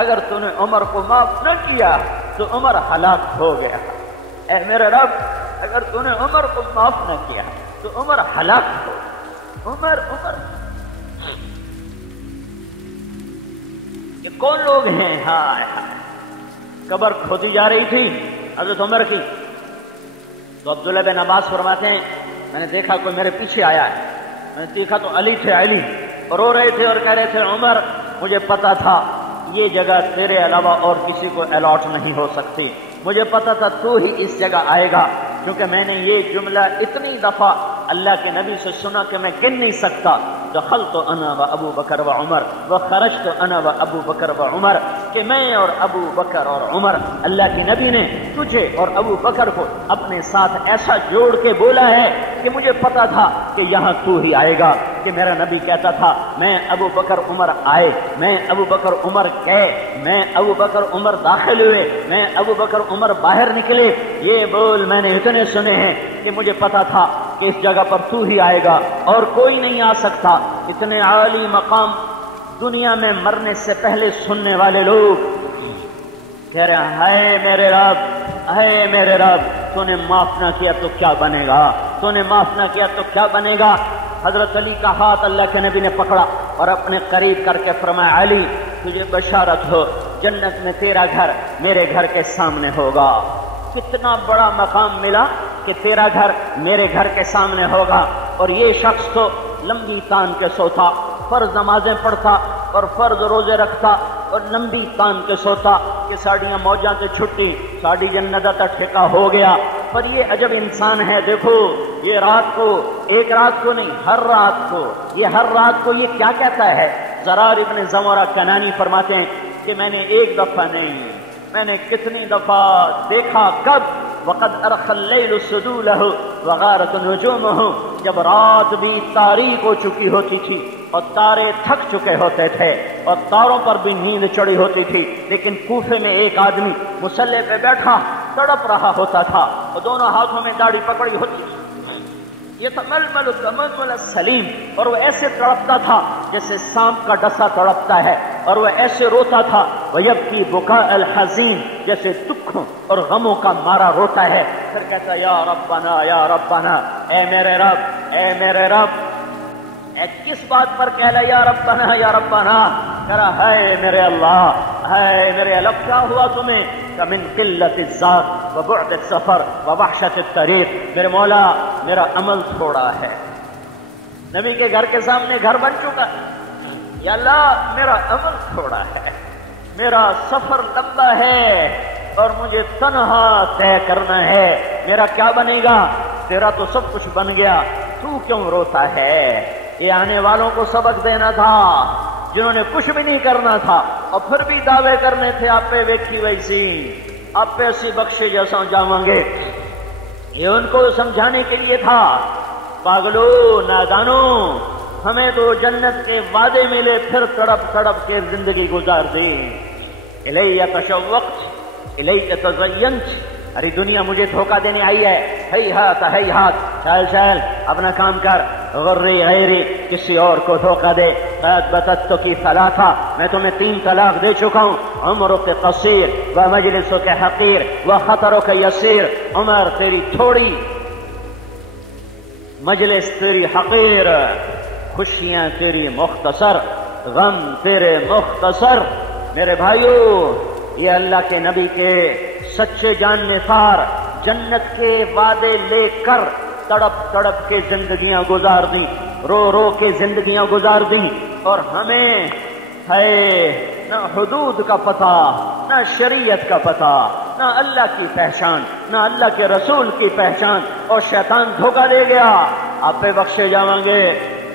اگر تو نے عمر کو معاف نہ کیا تو عمر ہلاک ہو گیا۔ اے میرے رب اگر تو نے عمر کو معاف نہ کیا تو عمر ہلاک ہو۔ عمر یہ کون لوگ ہیں؟ ہائے ہائے، قبر کھودی جا رہی تھی حضرت عمر کی، تو عبداللہ بن عباس فرماتے ہیں میں نے دیکھا کوئی میرے پیچھے آیا ہے، میں نے دیکھا تو علی تھے، علی رو رہے تھے اور کہہ رہے تھے عمر مجھے پتا تھا یہ جگہ تیرے علاوہ اور کسی کو الاٹ نہیں ہو سکتی، مجھے پتا تھا تو ہی اس جگہ آئے گا، کیونکہ میں نے یہ جملہ اتنی دفعہ اللہ کے نبی سے سنا کہ میں گن نہیں سکتا، دخلت انا و ابو بکر و عمر وخرجت انا و ابو بکر و عمر، کہ میں اور ابو بکر اور عمر، اللہ کے نبی نے تجھے اور ابو بکر کو اپنے ساتھ ایسا جوڑ کے بولا ہے کہ مجھے پتا تھا کہ یہاں تو ہی آئے گا، کہ میرا نبی کہتا تھا میں ابو بکر عمر آئے، میں ابو بکر عمر گئے، میں ابو بکر عمر داخل ہوئے، میں ابو بکر عمر باہر نکلے، یہ بول میں نے اتنے سنے ہیں کہ مجھے پتا تھا کہ اس جگہ پر تو ہی آئے گا اور کوئی نہیں آ سکتا۔ اتنے عالی مقام دنیا میں مرنے سے پہلے سننے والے لوگ کہہ رہے ہیں ہائے میرے رب، ہائے میرے رب تو نے معاف نہ کیا تو کیا بنے گا، تو نے معاف نہ کیا تو کیا بنے گا۔ حضرت علی کا ہاتھ اللہ کے نبی نے پکڑا اور اپنے قریب کر کے فرمایا علی تجھے بشارت ہو، جنت میں تیرا گھر میرے گھر کے سامنے ہوگا۔ کتنا بڑا مقام ملا کہ تیرا گھر میرے گھر کے سامنے ہوگا۔ اور یہ شخص تو لمبی تان کے سوتا، فرض نمازیں پڑھتا اور فرض روزے رکھتا اور لمبی تان کے سوتا کہ ساڑیاں موجاں تے چھٹی ساڑی جنت تا ٹھیکا ہو گیا۔ پر یہ عجب انسان ہے، دیکھو یہ رات کو، ایک رات کو نہیں، ہر رات کو، یہ ہر رات کو یہ کیا کہتا ہے۔ زرار ابن زمرہ کنانی فرماتے ہیں کہ میں نے ایک دفعہ نہیں، میں نے کتنی دفعہ دیکھا، کب وقد ارخ اللیل سدولہ وغارت نجومہ، جب رات بھی تاریک ہو چکی ہوتی تھی اور تارے تھک چکے ہوتے تھے اور تاروں پر بھی نیند چڑھی ہوتی تھی، لیکن کوفے میں ایک آدمی مصلی پہ بیٹھا تڑپ رہا ہوتا تھا اور دونوں ہاتھوں میں داڑھی پکڑی ہوتی تھی، یہ تململ تململ السلیم، اور وہ ایسے تڑپتا تھا جیسے سانپ کا ڈسا تڑپتا ہے، اور وہ ایسے روتا تھا وَيَبْكِي بُكَاءَ الْحَزِينِ، جیسے دکھوں اور غموں کا مارا روتا ہے۔ پھر کہتا یا ربنا یا ربنا، اے میرے رب، اے میرے رب۔ اے کس بات پر کہہ رہا یا ربنا یا ربنا؟ کہہ رہا ہے میرے اللہ، ہے میرے اللہ، کیا ہوا تمہیں؟ کہ من قلت الذات وبعد السفر ووحشت الطریق، میرے مولا میرا عمل تھوڑا ہے، نبی کے گھر کے سامنے گھر بن چکا ہے، یا اللہ میرا عمل تھوڑا ہے، میرا سفر لمبا ہے اور مجھے تنہا طے کرنا ہے، میرا کیا بنے گا؟ تیرا تو سب کچھ بن گیا، تو کیوں روتا ہے؟ یہ آنے والوں کو سبق دینا تھا جنہوں نے کچھ بھی نہیں کرنا تھا اور پھر بھی دعوے کرنے تھے آپ پہ ویکھی ویسی، آپ پہ ایسی بخشے جیسا جاؤں گے، یہ ان کو سمجھانے کے لیے تھا۔ پاگلو، نادانو، ہمیں تو جنت کے وعدے ملے پھر تڑپ تڑپ کے زندگی گزار دی۔ الیہ تشوقت الیہ تزینت، ارے دنیا مجھے دھوکہ دینے آئی ہے، ہیہات ہیہات، چل چل اپنا کام کر، غری غیری کسی اور کو دھوکہ دے۔ قد بتت کی ثلاثہ، میں تمہیں 3 طلاق دے چکا ہوں، عمرک قصیر و مجلسک حقیر و خطرک یسیر، عمر تیری تھوڑی، مجلس تیری حقیر، خوشیاں تیری مختصر، غم تیرے مختصر۔ میرے بھائیو، یہ اللہ کے نبی کے سچے جاننے سار جنت کے وعدے لے کر تڑپ تڑپ کے زندگیاں گزار دیں، رو رو کے زندگیاں گزار دیں، اور ہمیں ہے نہ حدود کا پتہ، نہ شریعت کا پتہ، نہ اللہ کی پہچان، نہ اللہ کے رسول کی پہچان، اور شیطان دھوکہ دے گیا، آپ پہ بخشے جاؤں گے،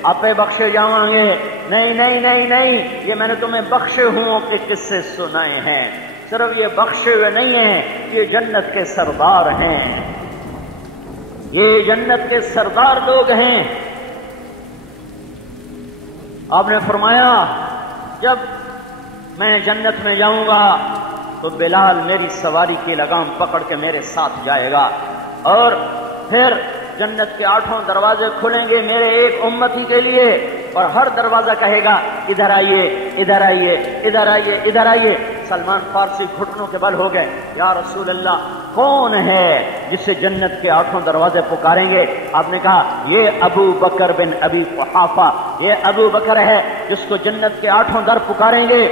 آپ پہ بخشے جاؤں گے۔ نہیں نہیں نہیں نہیں، یہ میں نے تمہیں بخشے ہوں کے قصے سنائے ہیں، صرف یہ بخشے ہوئے نہیں ہیں، یہ جنت کے سردار ہیں، یہ جنت کے سردار لوگ ہیں۔ آپ نے فرمایا جب میں جنت میں جاؤں گا تو بلال میری سواری کی لگام پکڑ کے میرے ساتھ جائے گا، اور پھر جنت کے 8 دروازے کھلیں گے میرے ایک امتی کے لیے، اور ہر دروازہ کہے گا ادھر آئیے ادھر آئیے ادھر آئیے ادھر آئیے۔ سلمان فارسی گھٹنوں کے بل ہو گئے، یا رسول اللہ کون ہے جسے جنت کے 8 دروازے پکاریں گے؟ آپ نے کہا یہ ابو بکر بن ابی قحافہ، یہ ابو بکر ہے جس کو جنت کے 8 در پکاریں گے،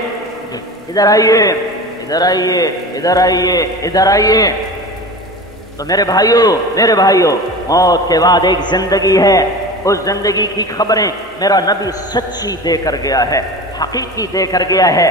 ادھر آئیے ادھر آئیے ادھر آئیے ادھر آئیے۔ تو میرے بھائیوں موت کے بعد ایک زندگی ہے، اس زندگی کی خبریں میرا نبی سچی دے کر گیا ہے، حقیقی دے کر گیا ہے۔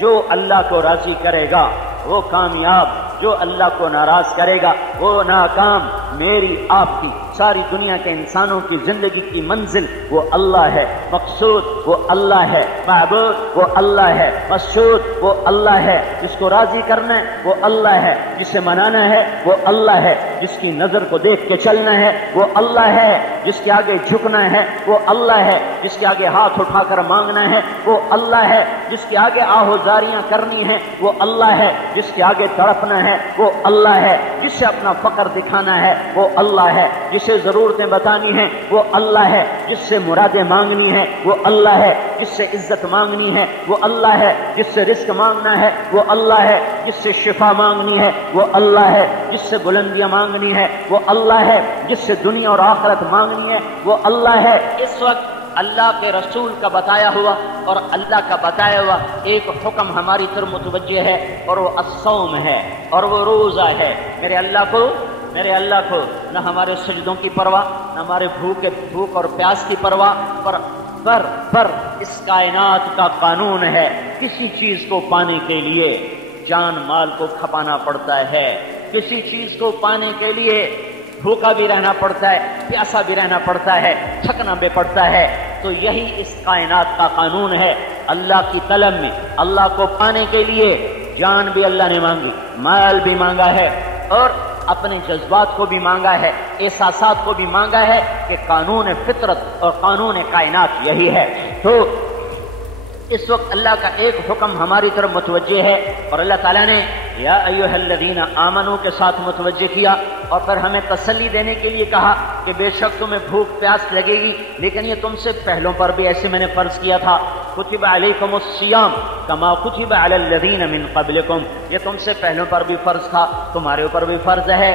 جو اللہ کو راضی کرے گا وہ کامیاب، جو اللہ کو ناراض کرے گا وہ ناکام۔ میری آپ کی ساری دنیا کے انسانوں کی زندگی کی منزل وہ اللہ ہے، مقصود وہ اللہ ہے، معبود وہ اللہ ہے، مسعود وہ اللہ ہے۔ جس کو راضی کرنا ہے وہ اللہ ہے، جسے منانا ہے وہ اللہ ہے، جس کی نظر کو دیکھ کے چلنا ہے وہ اللہ ہے، جس کے آگے جھکنا ہے وہ اللہ ہے، جس کے آگے ہاتھ اٹھا کر مانگنا ہے وہ اللہ ہے، جس کے آگے آہوزاریاں کرنی ہے وہ اللہ ہے، جس کے آگے تڑپنا ہے وہ اللہ ہے، جس سے اپنا فقر دکھانا ہے وہ اللہ ہے، جسے ضرورتیں بتانی ہیں وہ اللہ ہے، جس سے مرادیں مانگنی ہیں وہ اللہ ہے، جس سے عزت مانگنی ہے وہ اللہ ہے، جس سے رزق مانگنا ہے وہ اللہ ہے، جس سے شفا مانگنی ہے وہ اللہ ہے، جس سے بلندیاں مانگنی ہے وہ اللہ ہے، جس سے دنیا اور آخرت مانگنی ہے وہ اللہ ہے۔ اس وقت اللہ کے رسول کا بتایا ہوا اور اللہ کا بتایا ہوا ایک حکم ہماری طرف متوجہ ہے، اور وہ الصوم ہے، اور وہ روزہ ہے۔ میرے اللہ کو نہ ہمارے سجدوں کی پرواہ، نہ ہمارے بھوک اور پیاس کی پرواہ، پر اس کائنات کا قانون ہے، کسی چیز کو پانے کے لیے جان مال کو کھپانا پڑتا ہے، کسی چیز کو پانے کے لیے بھوکا بھی رہنا پڑتا ہے، پیاسا بھی رہنا پڑتا ہے، تھکنا بھی پڑتا ہے۔ تو یہی اس کائنات کا قانون ہے۔ اللہ کی طلب میں اللہ کو پانے کے لیے جان بھی اللہ نے مانگی، مال بھی مانگا ہے، اور اپنے جذبات کو بھی مانگا ہے، احساسات کو بھی مانگا ہے، کہ قانون فطرت اور قانون کائنات یہی ہے۔ تو اس وقت اللہ کا ایک حکم ہماری طرف متوجہ ہے، اور اللہ تعالیٰ نے یا ایھا الذین آمنو کے ساتھ متوجہ کیا، اور پھر ہمیں تسلی دینے کے لیے کہا کہ بے شک تمہیں بھوک پیاس لگے گی، لیکن یہ تم سے پہلوں پر بھی ایسے میں نے فرض کیا تھا، کتب علیکم الصیام کما کتب علی الذین من قبلکم، یہ تم سے پہلوں پر بھی فرض تھا، تمہارے اوپر بھی فرض ہے۔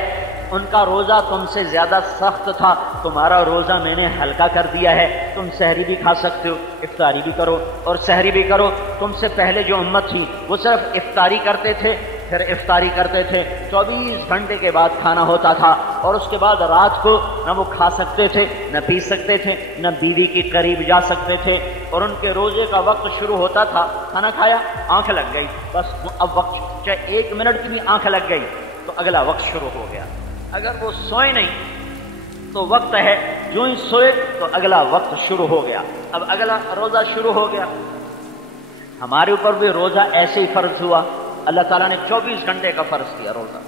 ان کا روزہ تم سے زیادہ سخت تھا، تمہارا روزہ میں نے ہلکا کر دیا ہے، تم سحری بھی کھا سکتے ہو، افطاری بھی کرو اور سحری بھی کرو۔ تم سے پہلے جو امت تھی وہ صرف افطاری کرتے تھے، پھر افطاری کرتے تھے، 24 گھنٹے کے بعد کھانا ہوتا تھا، اور اس کے بعد رات کو نہ وہ کھا سکتے تھے، نہ پی سکتے تھے، نہ بیوی کے قریب جا سکتے تھے، اور ان کے روزے کا وقت شروع ہوتا تھا، کھانا کھایا آنکھ لگ گئی، بس اب وقت چاہے 1 منٹ کی بھی آنکھ لگ گئی تو اگلا وقت شروع ہو گیا۔ اگر وہ سوئے نہیں تو وقت ہے، جو ہی سوئے تو اگلا وقت شروع ہو گیا، اب اگلا روزہ شروع ہو گیا۔ ہمارے اوپر بھی روزہ ایسے ہی فرض ہوا، اللہ تعالیٰ نے 24 گھنٹے کا فرض کیا روزہ۔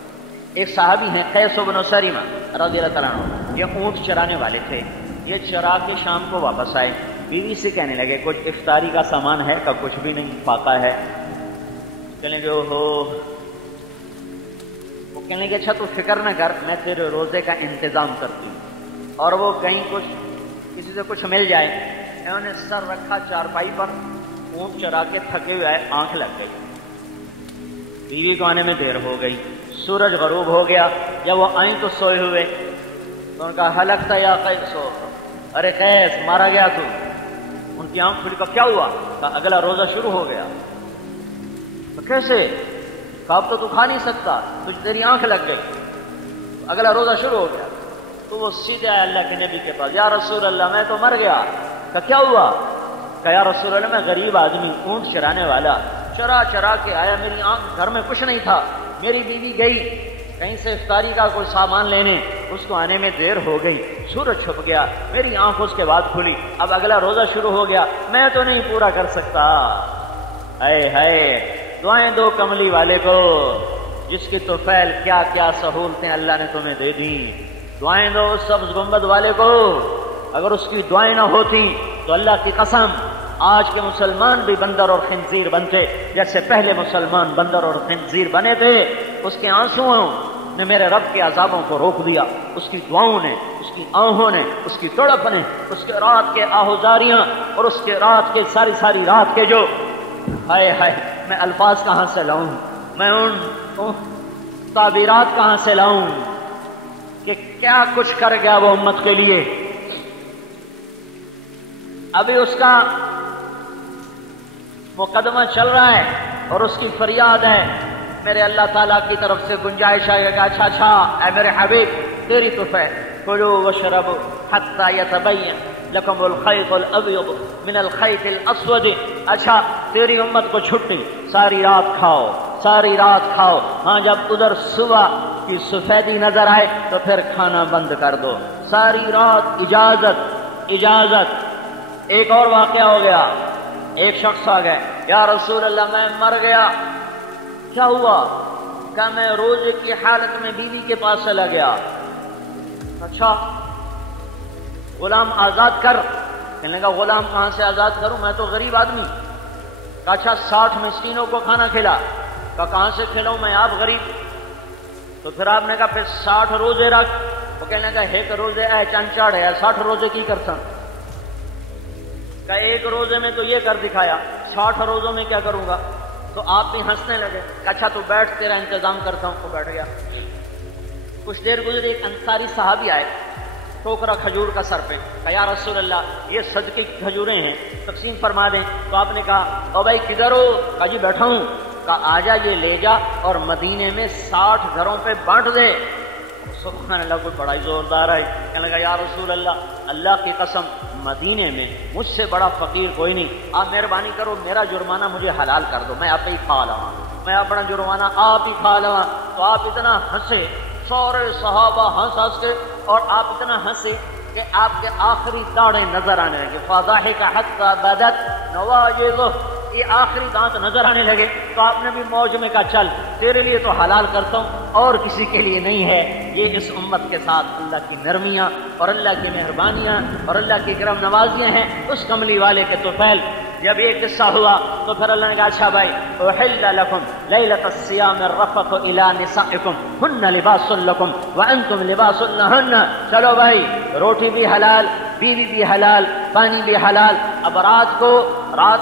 ایک صحابی ہیں قیس بن سریمہ رضی اللہ تعالیٰ عنہ، یہ اونٹ چرانے والے تھے، یہ چرا کے شام کو واپس آئے، بیوی سے کہنے لگے کچھ افطاری کا سامان ہے؟ کا کچھ بھی نہیں، فاقہ ہے۔ کہنے لگے اوہو، وہ کہنے لگے اچھا تو فکر نہ کر، میں تیرے روزے کا انتظام کرتی ہوں۔ اور وہ کہیں کسی سے کچھ مل جائے، انہوں نے سر رکھا چارپائی پر، اونٹ چرا کے تھکے ہوئے آئے، آنکھ لگ گئی، بیوی کو آنے میں دیر ہو گئی، سورج غروب ہو گیا، جب وہ آئیں تو سوئے ہوئے، تو ان کا ہلکتا یا قیس، ارے قیس مارا گیا تو؟ ان کی آنکھ کھلی، کہا کیا ہوا؟ کہا اگلا روزہ شروع ہو گیا۔ تو کیسے؟ کہا اب تو کھا نہیں سکتا، تجھ تیری آنکھ لگ گئی، اگلا روزہ شروع ہو گیا۔ تو وہ سیدھے آئے اللہ کے نبی کے پاس، یا رسول اللہ میں تو مر گیا۔ کہا کیا ہوا؟ کہا یا رسول اللہ میں غریب آدمی، اونٹ چرانے والا، چرا چرا کے آیا، میری آنکھ گھر میں کچھ نہیں تھا، میری بیوی گئی کہیں سے افطاری کا کوئی سامان لینے، اس کو آنے میں دیر ہو گئی، سورج چھپ گیا، میری آنکھ اس کے بعد کھلی، اب اگلا روزہ شروع ہو گیا، میں تو نہیں پورا کر سکتا۔ اے ہائے، دعائیں دو کملی والے کو جس کی طفیل کیا کیا سہولتیں اللہ نے تمہیں دے دی، دعائیں دو اس سبز گنبد والے کو، اگر اس کی دعائیں نہ ہوتی تو اللہ کی قسم آج کے مسلمان بھی بندر اور خنزیر بنتے جیسے پہلے مسلمان بندر اور خنزیر بنے تھے۔ اس کے آنسوؤں نے میرے رب کے عذابوں کو روک دیا، اس کی دعاؤں نے، اس کی آہوں نے، اس کی تڑپ نے، اس کے رات کے آہوزاریاں اور اس کے رات کے ساری رات کے جو ہائے ہائے، میں الفاظ کہاں سے لاؤں، میں ان تعبیرات کہاں سے لاؤں کہ کیا کچھ کر گیا وہ امت کے لیے۔ ابھی اس کا مقدمہ چل رہا ہے اور اس کی فریاد ہے، میرے اللہ تعالیٰ کی طرف سے گنجائش آئے گا، اچھا اے میرے حبیب تیری طفیل، کلوا واشربوا حتی یتبین لکم الخیط الابیض من الخیط الاسود، اچھا تیری امت کو چھٹی، ساری رات کھاؤ، ساری رات کھاؤ، ہاں جب ادھر صبح کی سفیدی نظر آئے تو پھر کھانا بند کر دو، ساری رات اجازت۔ ایک اور واقعہ ہو گیا، ایک شخص آ گئے، یا رسول اللہ میں مر گیا، کیا ہوا؟ کہ میں روزے کی حالت میں بیوی کے پاس چلا گیا۔ اچھا غلام آزاد کر، کہنے لگا غلام کہاں سے آزاد کروں، میں تو غریب آدمی۔ کہا اچھا 60 مسکینوں کو کھانا کھلا، کہا کہاں سے کھلاؤں میں، آپ غریب۔ تو پھر آپ نے کہا پھر 60 روزے رکھ، وہ کہنے لگا ایک روزے اے چنچاڑ ہے، 60 روزے کی کرتا، کہ ایک روزے میں تو یہ کر دکھایا، 60 روزوں میں کیا کروں گا؟ تو آپ بھی ہنسنے لگے، کہ اچھا تو بیٹھ تیرا انتظام کرتا ہوں، تو بیٹھ گیا۔ کچھ دیر گزری، ایک انصاری صحابی آئے، ٹوکرا کھجور کا سر پہ، کہ یا رسول اللہ یہ صدقے کی کھجوریں ہیں، تقسیم فرما دیں۔ تو آپ نے کہا او بھائی کدھر ہو؟ کہا جی بیٹھا ہوں۔ کہا آجا یہ لے جا اور مدینے میں 60 گھروں پہ بانٹ دے۔ سبحان اللہ، کوئی بڑا ہی زوردار ہے، کہنے لگا یا رسول اللہ اللہ کی قسم مدینے میں مجھ سے بڑا فقیر کوئی نہیں، آپ مہربانی کرو میرا جرمانہ مجھے حلال کر دو، میں آپ ہی کھا لوں، میں اپنا جرمانہ آپ ہی کھا لوں۔ تو آپ اتنا ہنسے، سارے صحابہ ہنس کے، اور آپ اتنا ہنسے کہ آپ کے آخری داڑیں نظر آنے لگے، فضاحک حتی بدت نواجذہ، یہ آخری دانت نظر آنے لگے۔ تو آپ نے بھی موج میں کہا چل تیرے لیے تو حلال کرتا ہوں اور کسی کے لیے نہیں ہے۔ یہ اس امت کے ساتھ اللہ کی نرمیاں اور اللہ کی مہربانیاں اور اللہ کی کرم نوازیاں ہیں۔ اس کملی والے کے طفیل جب یہ قصہ ہوا تو پھر اللہ نے کہا اچھا بھائی، احل لکم لیلۃ الصیام الرفث الی نسائکم ہن لباس لکم وانتم لباس لہن، چلو بھائی روٹی بھی حلال، بیوی بھی حلال، پانی بھی حلال۔ اب رات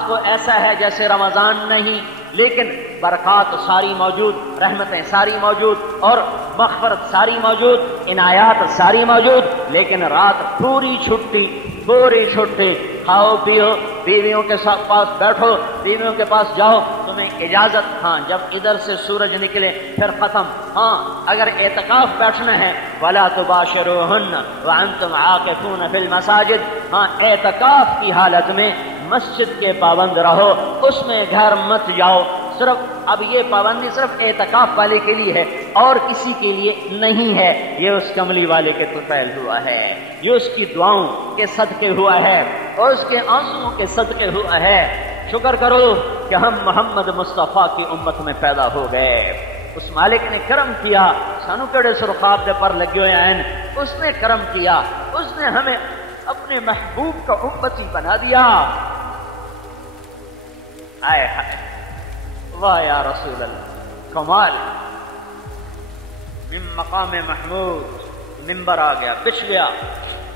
کو ایسا ہے جیسے رمضان نہیں، لیکن برکات ساری موجود، رحمتیں ساری موجود اور مغفرت ساری موجود، عنایات ساری موجود، لیکن رات پوری چھٹی، کھاؤ پیو، بیویوں کے ساتھ پاس بیٹھو، بیویوں کے پاس جاؤ، تمہیں اجازت، ہاں جب ادھر سے سورج نکلے پھر ختم۔ ہاں اگر اعتکاف بیٹھنا ہے ولا تباشروہن وانتم عاکفون فی المساجد، ہاں اعتکاف کی حالت میں مسجد کے پابند رہو، اس میں گھر مت جاؤ۔ صرف اب یہ پابندی صرف اعتکاف والے کے لیے ہے اور کسی کے لیے نہیں ہے۔ یہ اس کملی والے کے طفیل ہوا ہے، یہ اس کی دعاؤں کے صدقے ہوا ہے اور اس کے آنسوؤں کے صدقے ہوا ہے۔ شکر کرو کہ ہم محمد مصطفیٰ کی امت میں پیدا ہو گئے۔ اس مالک نے کرم کیا، سانو کڑے سرخاب دے پر لگے ہوئے ہیں، اس نے کرم کیا، اس نے ہمیں اپنے محبوب کا امتی بنا دیا۔ آئے ہائے واہ یا رسول اللہ، کمال، من مقام محمود ممبر آ گیا، بچھ گیا،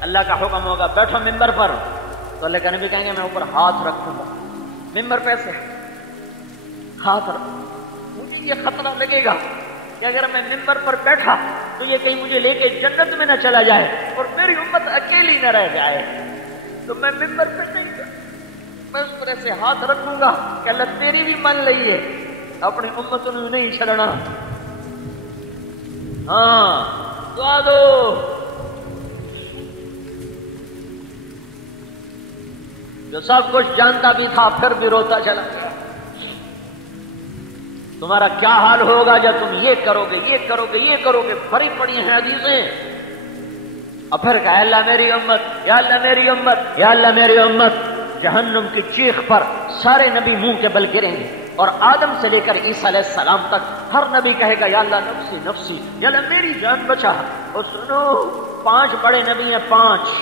اللہ کا حکم ہوگا بیٹھو ممبر پر، تو اللہ کا نبی کہیں گے میں اوپر ہاتھ رکھوں گا، ممبر پہ سے ہاتھ رکھوں، مجھے یہ خطرہ لگے گا کہ اگر میں ممبر پر بیٹھا تو یہ کہیں مجھے لے کے جنت میں نہ چلا جائے اور میری امت اکیلی نہ رہ جائے، تو میں ممبر پہ نہیں، میں اس پر ایسے ہاتھ رکھوں گا کہ اللہ تیری بھی من لئیے، اپنی امت نے نہیں چھڑنا۔ ہاں دعا دو، جو سب کچھ جانتا بھی تھا پھر بھی روتا چلا گیا۔ تمہارا کیا حال ہوگا جب تم یہ کرو گے، یہ کرو گے، یہ کرو گے. بھری پڑی ہیں حدیثیں. اور پھر کہا اللہ میری امت، یا اللہ میری امت، یا اللہ میری امت. جہنم کی چیخ پر سارے نبی منہ کے بل گریں گے، اور آدم سے لے کر عیسیٰ علیہ السلام تک ہر نبی کہے گا یا اللہ نفسی نفسی، یا اللہ میری جان بچا. اور سنو 5 بڑے نبی ہیں، 5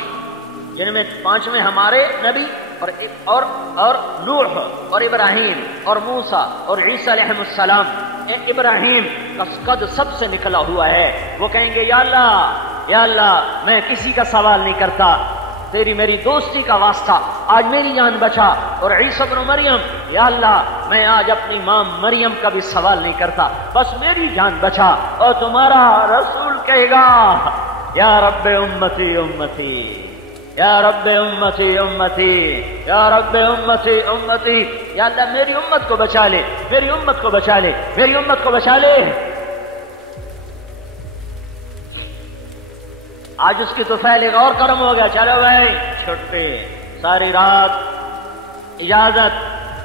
جن میں 5 میں ہمارے نبی اور نوح اور ابراہیم اور موسیٰ اور عیسیٰ علیہ السلام. ابراہیم کا قد سب سے نکلا ہوا ہے. وہ کہیں گے یا اللہ میں کسی کا سوال نہیں کرتا، تیری میری دوستی کا واسطہ آج میری جان بچا. اور عیسیٰ ابن مریم، یا اللہ میں آج اپنی ماں مریم کا بھی سوال نہیں کرتا، بس میری جان بچا. اور تمہارا رسول کہے گا یا رب امتی امتی، یا رب امتی امتی، یا رب امتی امتی. یا اللہ میری امت کو بچا لے، میری امت کو بچا لے، میری امت کو بچا لے. آج اس کی تو فعل ایک اور کرم ہو گیا. چلو بھائی چھٹی، ساری رات اجازت.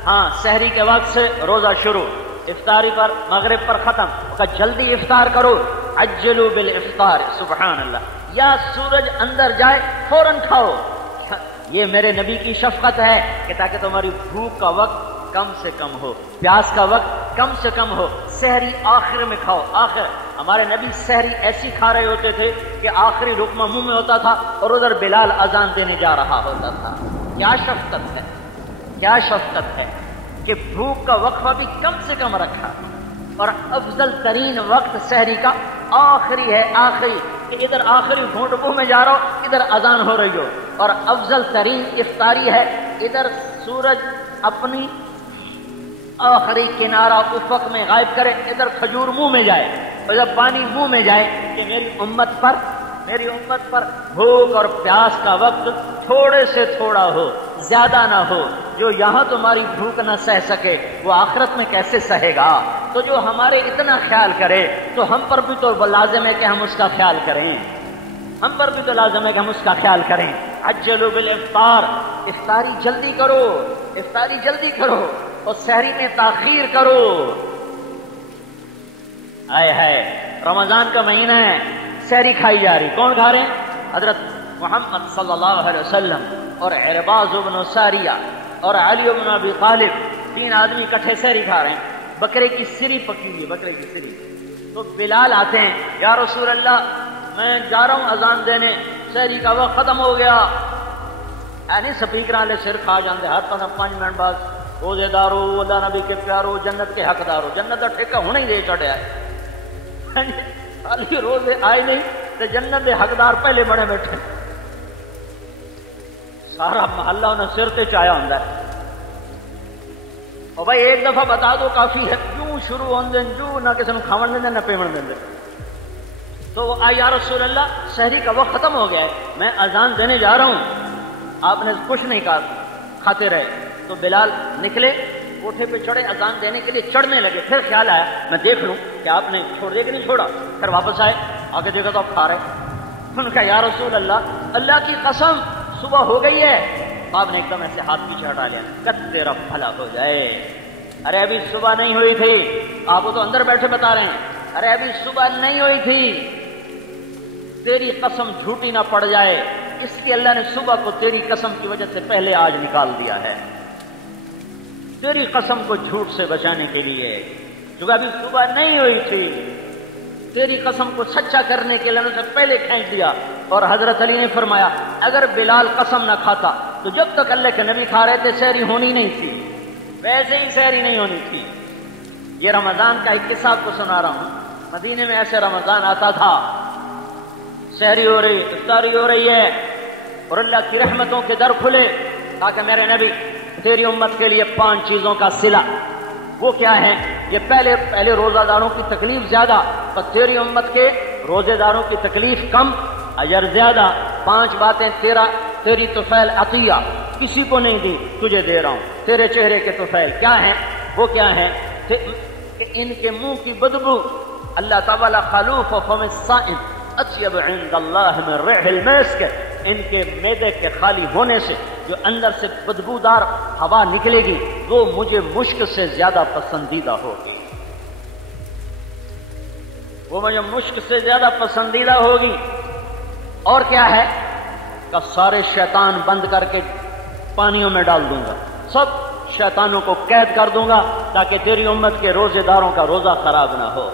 ہاں سحری کے وقت سے روزہ شروع، افطاری پر مغرب پر ختم. جلدی افطار کرو، عجلوا بالافطار. سبحان اللہ. یا سورج اندر جائے فوراً کھاؤ. یہ میرے نبی کی شفقت ہے کہ تاکہ تمہاری بھوک کا وقت کم سے کم ہو، پیاس کا وقت کم سے کم ہو. سحری آخر میں کھاؤ. آخر ہمارے نبی سحری ایسی کھا رہے ہوتے تھے کہ آخری لقمہ منہ میں ہوتا تھا اور ادھر بلال اذان دینے جا رہا ہوتا تھا. کیا شفقت ہے، کیا شفقت ہے کہ بھوک کا وقفہ بھی کم سے کم رکھا. اور افضل ترین وقت سحری کا آخری ہے، آخری، کہ ادھر آخری گھونٹ منہ میں جا رہا ہو، ادھر اذان ہو رہی ہو. اور افضل ترین افطاری ہے ادھر سورج اپنی آخری کنارہ افق میں غائب کرے، ادھر کھجور منہ میں جائے، ادھر پانی منہ میں جائے، کہ میری امت پر بھوک اور پیاس کا وقت تھوڑے سے تھوڑا ہو، زیادہ نہ ہو. جو یہاں تمہاری بھوک نہ سہ سکے وہ آخرت میں کیسے سہے گا؟ تو جو ہمارے اتنا خیال کرے تو ہم پر بھی تو لازم ہے کہ ہم اس کا خیال کریں. ہم پر بھی تو لازم ہے کہ ہم اس کا خیال کریں. عجلوا بالافطار. افطاری جلدی کرو، افطاری جلدی کرو، اور سحری میں تاخیر کرو. آئے ہے رمضان کا مہینہ ہے، سحری کھائی جا رہی. کون کھا رہے ہیں؟ حضرت محمد صلی اللہ علیہ وسلم اور عرباض بن ساریہ اور علی بن ابی طالب، 3 آدمی اکٹھے سحری کھا رہے ہیں. بکرے کی سری پکی ہوئی، بکرے کی سری. تو بلال آتے ہیں، یا رسول اللہ میں جا رہا ہوں اذان دینے، سحری کا وقت ختم ہو گیا. یعنی سپیکر والے سر کھا جاندے ہر پاس 5 منٹ بعد. روزے دارو، اللہ نبی کے پیارو، جنت کے حقدارو. جنت کا ٹھیکہ ہونا ہی دے چڑھیا ہے. خالی روزے آئے نہیں تو جنت کے حقدار پہلے بڑے بیٹھے. سارا محلہ انہیں سر تے چایا ہوتا ہے. اور بھائی ایک دفعہ بتا دو کافی ہے. کیوں شروع ہوندے جو نہ کسی نے کھاون دیں نہ پیمن دیں. تو وہ یا رسول اللہ سحری کا وقت ختم ہو گیا ہے، میں اذان دینے جا رہا ہوں. آپ نے کچھ نہیں کہا، کھاتے رہے. تو بلال نکلے، کوٹھے پہ چڑھے، اذان دینے کے لیے چڑھنے لگے. پھر خیال آیا میں دیکھ لوں کہ آپ نے چھوڑ دیا کہ نہیں چھوڑا. پھر واپس آئے، آگے دیکھا تو آپ کھا رہے. انہوں نے کہا یا رسول اللہ کی قسم صبح ہو گئی ہے. آپ نے ایک دم ایسے ہاتھ پیچھے ہٹا لیا، کہ تیرا بھلا ہو جائے. ارے ابھی صبح نہیں ہوئی تھی. آپ تو اندر بیٹھے بتا رہے ہیں ارے ابھی صبح نہیں ہوئی تھی، تیری قسم جھوٹی نہ پڑ جائے، اس لیے اللہ نے صبح کو تیری قسم کی وجہ سے پہلے آج نکال دیا ہے. تیری قسم کو جھوٹ سے بچانے کے لیے، جو ابھی صبح نہیں ہوئی تھی، تیری قسم کو سچا کرنے کے لیے نے پہلے کھینچ دیا. اور حضرت علی نے فرمایا اگر بلال قسم نہ کھاتا تو جب تک اللہ کے نبی کھا رہے تھے سحری ہونی نہیں تھی، ویسے ہی سحری نہیں ہونی تھی. یہ رمضان کا ایک قصہ آپ کو سنا رہا ہوں. مدینے میں ایسے رمضان آتا تھا، سحری ہو رہی، افطاری ہو رہی ہے، اور اللہ کی رحمتوں کے در کھلے تاکہ میرے نبی تیری امت کے لیے 5 چیزوں کا صلہ. وہ کیا ہے؟ یہ پہلے روزہ داروں کی تکلیف زیادہ، پر تیری امت کے روزے داروں کی تکلیف کم، اجر زیادہ. 5 باتیں تیری طفیل عطیہ کسی کو نہیں دی، تجھے دے رہا ہوں. تیرے چہرے کے طفیل کیا ہیں؟ وہ کیا ہیں کہ ان کے منہ کی بدبو اللہ تعالی خلوف و فم الصائم اطیب عند اللہ من ریح المسک. ان کے معدے کے خالی ہونے سے جو اندر سے بدبودار ہوا نکلے گی وہ مجھے مشک سے زیادہ پسندیدہ ہوگی. وہ مجھے مشک سے زیادہ پسندیدہ ہوگی۔ اور کیا ہے کہ سارے شیطان بند کر کے پانیوں میں ڈال دوں گا، سب شیطانوں کو قید کر دوں گا تاکہ تیری امت کے روزے داروں کا روزہ خراب نہ ہو۔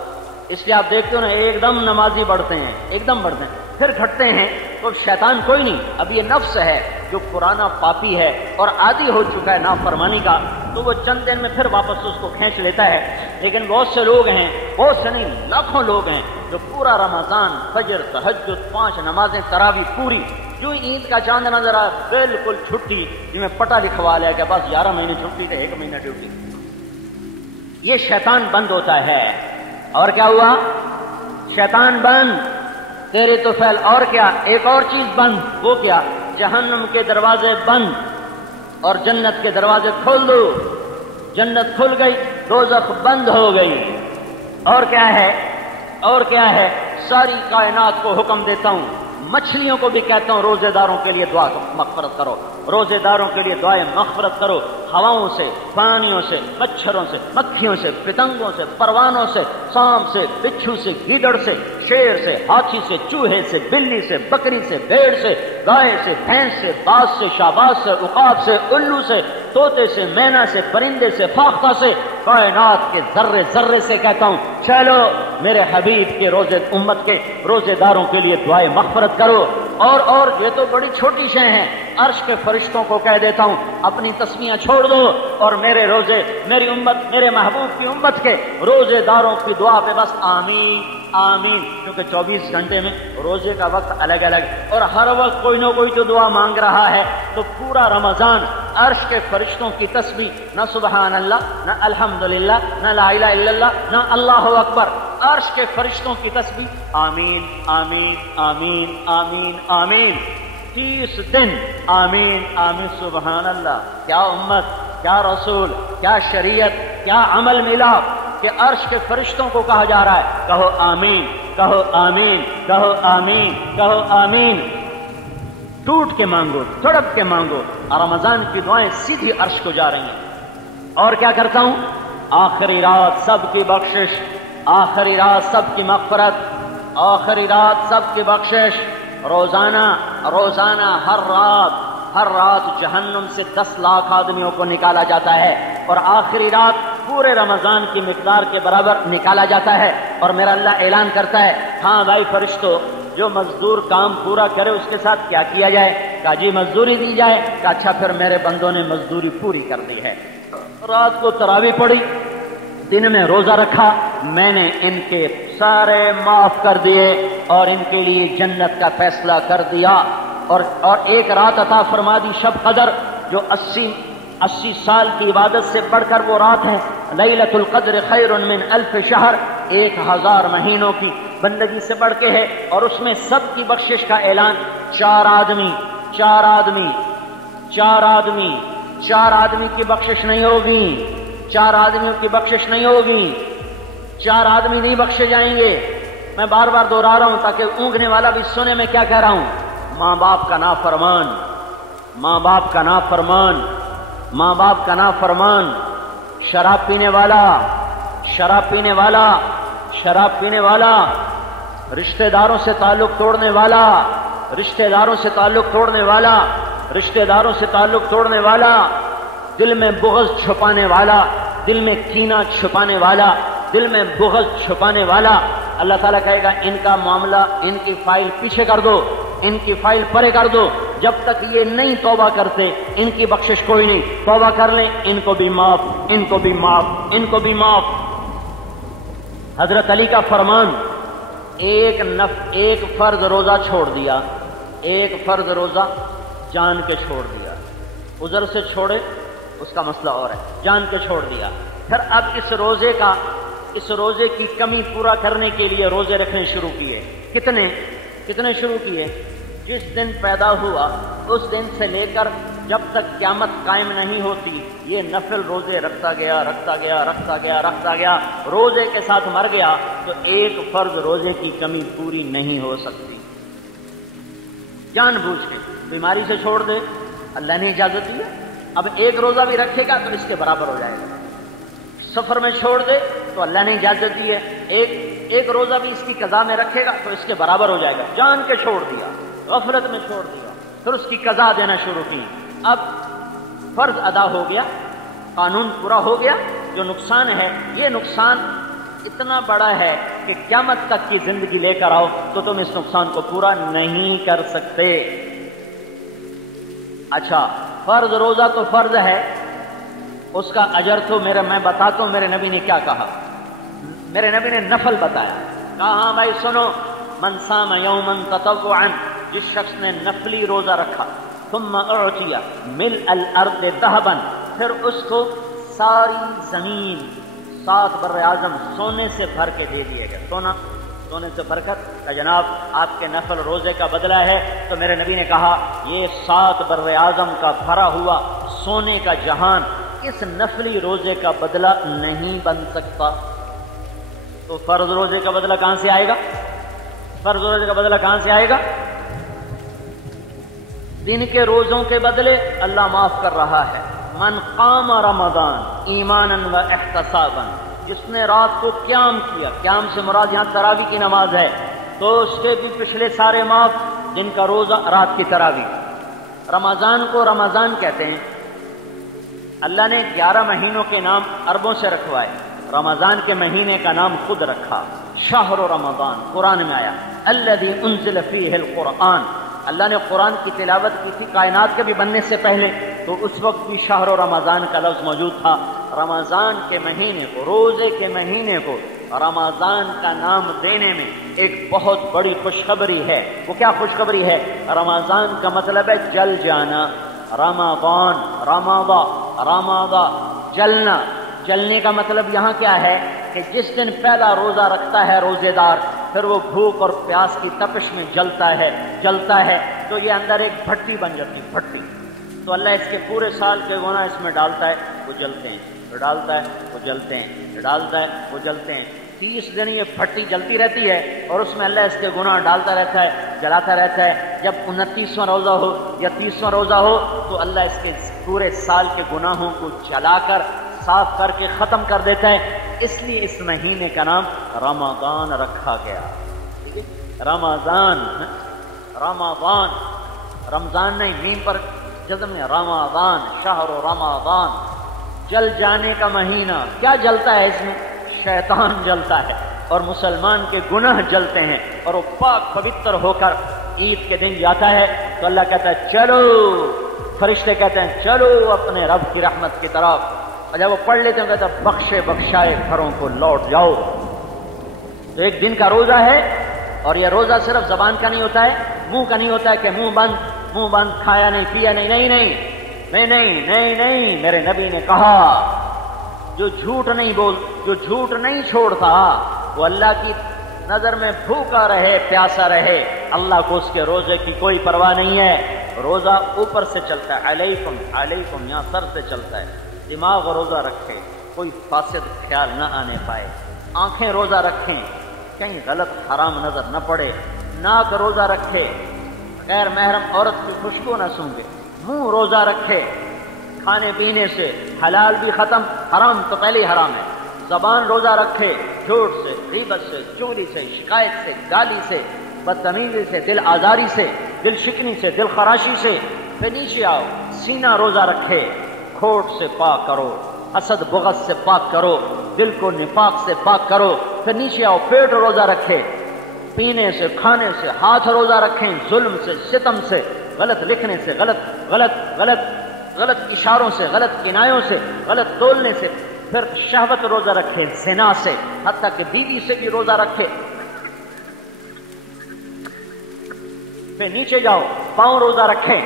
اس لیے آپ دیکھتے ہو نا، ایک دم نمازی بڑھتے ہیں، ایک دم بڑھتے ہیں، پھر گھٹتے ہیں، تو شیطان کوئی نہیں، اب یہ نفس ہے جو پرانا پاپی ہے اور عادی ہو چکا ہے نافرمانی کا، تو وہ چند دن میں پھر واپس اس کو کھینچ لیتا ہے۔ لیکن بہت سے لوگ ہیں، بہت سے نہیں، لاکھوں لوگ ہیں جو پورا رمضان، فجر، تہجد، 5 نمازیں، تراویح پوری، جو عید کا چاند نظر آیا بالکل چھٹی، جن میں پٹا لکھوا لیا کہ بس 11 مہینے چھٹی تھے، 1 مہینہ ڈیوٹی۔ یہ شیطان بند ہوتا ہے۔ اور کیا ہوا؟ شیطان بند، تیرے تو فعل۔ اور کیا؟ ایک اور چیز بند، وہ کیا؟ جہنم کے دروازے بند اور جنت کے دروازے کھول دو۔ جنت کھل گئی، دوزخ بند ہو گئی۔ اور کیا ہے؟ اور کیا ہے؟ ساری کائنات کو حکم دیتا ہوں، مچھلیوں کو بھی کہتا ہوں روزے داروں کے لیے دعا مغفرت کرو، روزے داروں کے لیے دعائیں مغفرت کرو، ہواؤں سے، پانیوں سے، مچھروں سے، مکھیوں سے، پتنگوں سے، پروانوں سے، سانپ سے، بچھو سے، گیدڑ سے، شیر سے، ہاتھی سے، چوہے سے، بلی سے، بکری سے، بھیڑ سے، گائے سے، بھینس سے، باز سے، شہباز سے، عقاب سے، الو سے، طوطے سے، مینا سے، پرندے سے، فاختہ سے، کائنات کے ذرے ذرے سے کہتا ہوں چلو میرے حبیب کے روزے، امت کے روزے داروں کے لیے دعائیں مغفرت کرو۔ اور یہ تو بڑی چھوٹی شے ہیں، عرش کے فرشتوں کو کہہ دیتا ہوں اپنی تسمیاں چھوڑ دو اور میرے روزے، میری امت، میرے محبوب کی امت کے روزے داروں کی دعا پہ بس آمین آمین، کیونکہ 24 گھنٹے میں روزے کا وقت الگ الگ اور ہر وقت کوئی نہ کوئی تو دعا مانگ رہا ہے، تو پورا رمضان عرش کے فرشتوں کی تسبیح، نہ سبحان اللہ، نہ الحمدللہ، نہ لا الہ الا اللہ، نہ اللہ اکبر، عرش کے فرشتوں کی تسبیح آمین آمین آمین آمین آمین، 30 دن آمین آمین سبحان اللہ۔ کیا امت، کیا رسول، کیا شریعت، کیا عمل ملا کہ عرش کے فرشتوں کو کہا جا رہا ہے کہو آمین، کہو آمین، کہو آمین، کہو آمین۔ ٹوٹ کے مانگو، تڑپ کے مانگو، اور رمضان کی دعائیں سیدھی عرش کو جا رہی ہیں۔ اور کیا کرتا ہوں؟ آخری رات سب کی بخشش، آخری رات سب کی مغفرت، آخری رات سب کی بخشش، روزانہ ہر رات جہنم سے 10 لاکھ آدمیوں کو نکالا جاتا ہے، اور آخری رات پورے رمضان کی مقدار کے برابر نکالا جاتا ہے۔ اور میرا اللہ اعلان کرتا ہے ہاں بھائی فرشتو، جو مزدور کام پورا کرے اس کے ساتھ کیا کیا جائے؟ کہا جی مزدوری دی جائے۔ کہا اچھا، پھر میرے بندوں نے مزدوری پوری کر دی ہے، رات کو تراویح پڑھی، دن میں روزہ رکھا، میں نے ان کے سارے معاف کر دیے اور ان کے لیے جنت کا فیصلہ کر دیا۔ اور ایک رات عطا فرما دی شب قدر، جو 80 سال کی عبادت سے بڑھ کر وہ رات ہے۔ لیلۃ القدر خیر من 1000 شہر، 1000 مہینوں کی بندگی سے بڑھ کے ہے، اور اس میں سب کی بخشش کا اعلان۔ چار آدمی کی بخشش نہیں ہوگی، 4 آدمیوں کی بخشش نہیں ہوگی، 4 آدمی نہیں بخشے جائیں گے۔ میں بار بار دوہرا رہا ہوں تاکہ اونگنے والا بھی سنے میں کیا کہہ رہا ہوں۔ ماں باپ کا نافرمان، ماں باپ کا نافرمان، ماں باپ کا نافرمان، شراب پینے والا، شراب پینے والا، شراب پینے والا، رشتہ داروں سے تعلق توڑنے والا، رشتہ داروں سے تعلق توڑنے والا، رشتہ داروں سے تعلق توڑنے والا، دل میں بغض چھپانے والا، دل میں کینہ چھپانے والا، دل میں بغض چھپانے والا، اللہ تعالیٰ کہے گا ان کا معاملہ، ان کی فائل پیچھے کر دو، ان کی فائل پرے کر دو، جب تک یہ نہیں توبہ کرتے ان کی بخشش کوئی نہیں۔ توبہ کر لیں، ان کو بھی معاف، ان کو بھی معاف، ان کو بھی معاف۔ حضرت علی کا فرمان، ایک فرض روزہ چھوڑ دیا، ایک فرض روزہ جان کے چھوڑ دیا، عذر سے چھوڑے اس کا مسئلہ اور ہے، جان کے چھوڑ دیا۔ پھر اب اس روزے کی کمی پورا کرنے کے لیے روزے رکھنے شروع کیے۔ کتنے شروع کیے؟ جس دن پیدا ہوا اس دن سے لے کر جب تک قیامت قائم نہیں ہوتی، یہ نفل روزے رکھتا گیا، روزے کے ساتھ مر گیا تو ایک فرض روزے کی کمی پوری نہیں ہو سکتی۔ جان بوجھ کے بیماری سے چھوڑ دے، اللہ نے اجازت دی ہے، اب ایک روزہ بھی رکھے گا تو اس کے برابر ہو جائے گا۔ سفر میں چھوڑ دے تو اللہ نے اجازت دی ہے، ایک ایک روزہ بھی اس کی قضا میں رکھے گا تو اس کے برابر ہو جائے گا. جان کے چھوڑ دیا, غفلت میں چھوڑ دیا, پھر اس کی قضا دینا شروع کی. اب فرض ادا ہو گیا, قانون پورا ہو گیا. جو نقصان ہے, یہ نقصان اتنا بڑا ہے کہ قیامت تک کی زندگی لے کر آؤ تو تم اس نقصان کو پورا نہیں کر سکتے. اچھا, فرض روزہ تو فرض ہے, اس کا اجر تو میں بتاتا ہوں میرے نبی نے کیا کہا. میرے نبی نے نفل بتایا, کہا ہاں بھائی سنو, من صام یوما تطوعا, جس شخص نے نفلی روزہ رکھا, ثم اعطی ملء الارض ذهبا, پھر اس کو ساری زمین 7 بر اعظم سونے سے بھر کے دے دیا گیا. سونے سے بھر کر کہ جناب آپ کے نفل روزے کا بدلہ ہے. تو میرے نبی نے کہا یہ 7 بر اعظم کا بھرا ہوا سونے کا جہان اس نفلی روزے کا بدلہ نہیں بن سکتا. تو فرض روزے کا بدلہ کہاں سے آئے گا؟ فرض روزے کا بدلہ کہاں سے آئے گا؟ دن کے روزوں کے بدلے اللہ معاف کر رہا ہے. من قام رمضان ایمانا و احتسابا, جس نے رات کو قیام کیا, قیام سے مراد یہاں تراویح کی نماز ہے, تو اس کے بھی پچھلے سارے معاف. جن کا روزہ رات کی تراویح. رمضان کو رمضان کہتے ہیں. اللہ نے 11 مہینوں کے نام عربوں سے رکھوائے, رمضان کے مہینے کا نام خود رکھا, شہر رمضان. قرآن میں آیا الذی انزل فیہ القرآن. اللہ نے قرآن کی تلاوت کی تھی کائنات کے بھی بننے سے پہلے, تو اس وقت بھی شہر رمضان کا لفظ موجود تھا. رمضان کے مہینے کو, روزے کے مہینے کو رمضان کا نام دینے میں ایک بہت بڑی خوشخبری ہے. وہ کیا خوشخبری ہے؟ رمضان کا مطلب ہے جل جانا. رمضان, رمضا, جلنا. جلنے کا مطلب یہاں کیا ہے کہ جس دن پہلا روزہ رکھتا ہے روزے دار, پھر وہ بھوک اور پیاس کی تپش میں جلتا ہے تو یہ اندر ایک بھٹی بن جاتی, بھٹی. تو اللہ اس کے پورے سال کے گناہ اس میں ڈالتا ہے, وہ جلتے ہیں, پھر ڈالتا ہے, وہ جلتے ہیں, پھر ڈالتا ہے, وہ جلتے ہیں. 30 دن یہ بھٹی جلتی رہتی ہے اور اس میں اللہ اس کے گناہ ڈالتا رہتا ہے, جلاتا رہتا ہے. جب 29واں روزہ ہو یا 30واں روزہ ہو تو اللہ اس کے پورے سال کے گناہوں کو جلا کر صاف کر کے ختم کر دیتا ہے. اس لیے اس مہینے کا نام رمضان رکھا گیا. ٹھیک ہے, رمضان, رمضان, رمضان نہیں, میم پر جزم ہے, رمضان, شہر رمضان. جل جانے کا مہینہ. کیا جلتا ہے اس میں؟ شیطان جلتا ہے اور مسلمان کے گناہ جلتے ہیں, اور وہ پاک پوتر ہو کر عید کے دن جاتا ہے تو اللہ کہتا ہے چلو, فرشتے کہتے ہیں چلو اپنے رب کی رحمت کی طرف. اور جب وہ پڑھ لیتے ہیں کہتا ہے بخشے بخشائے گھروں کو لوٹ جاؤ. تو ایک دن کا روزہ ہے, اور یہ روزہ صرف زبان کا نہیں ہوتا ہے, منہ کا نہیں ہوتا ہے کہ منہ بند, کھایا نہیں, پیا نہیں, نہیں. میرے نبی نے کہا جو جھوٹ نہیں چھوڑتا وہ اللہ کی نظر میں بھوکا رہے, پیاسا رہے, اللہ کو اس کے روزے کی کوئی پرواہ نہیں ہے. روزہ اوپر سے چلتا ہے, علیکم, یہاں سر سے چلتا ہے. دماغ روزہ رکھے, کوئی فاسد خیال نہ آنے پائے. آنکھیں روزہ رکھیں, کہیں غلط حرام نظر نہ پڑے. ناک روزہ رکھے, غیر محرم عورت کی خوشبو نہ سونگے. منہ روزہ رکھے, کھانے پینے سے حلال بھی ختم, حرام تو پہلے ہی حرام ہے. زبان روزہ رکھے, جھوٹ سے, غیبت سے, چوری سے, شکایت سے, گالی سے, بدتمیزی سے, دل آزاری سے, دل شکنی سے, دل خراشی سے. پھر نیچے آؤ, سینہ روزہ رکھے, کھوٹ سے پاک کرو, حسد بغض سے پاک کرو, دل کو نفاق سے پاک کرو. پھر نیچے آؤ, پیٹ روزہ رکھے, پینے سے, کھانے سے, ہاتھ روزہ رکھیں, ظلم سے, ستم سے, غلط لکھنے سے, غلط اشاروں سے, غلط کنایوں سے, غلط تولنے سے. پھر شہوت روزہ رکھے, زنا سے, حتیٰ کہ بیوی سے بھی روزہ رکھے. پھر نیچے جاؤ, پاؤں روزہ رکھیں,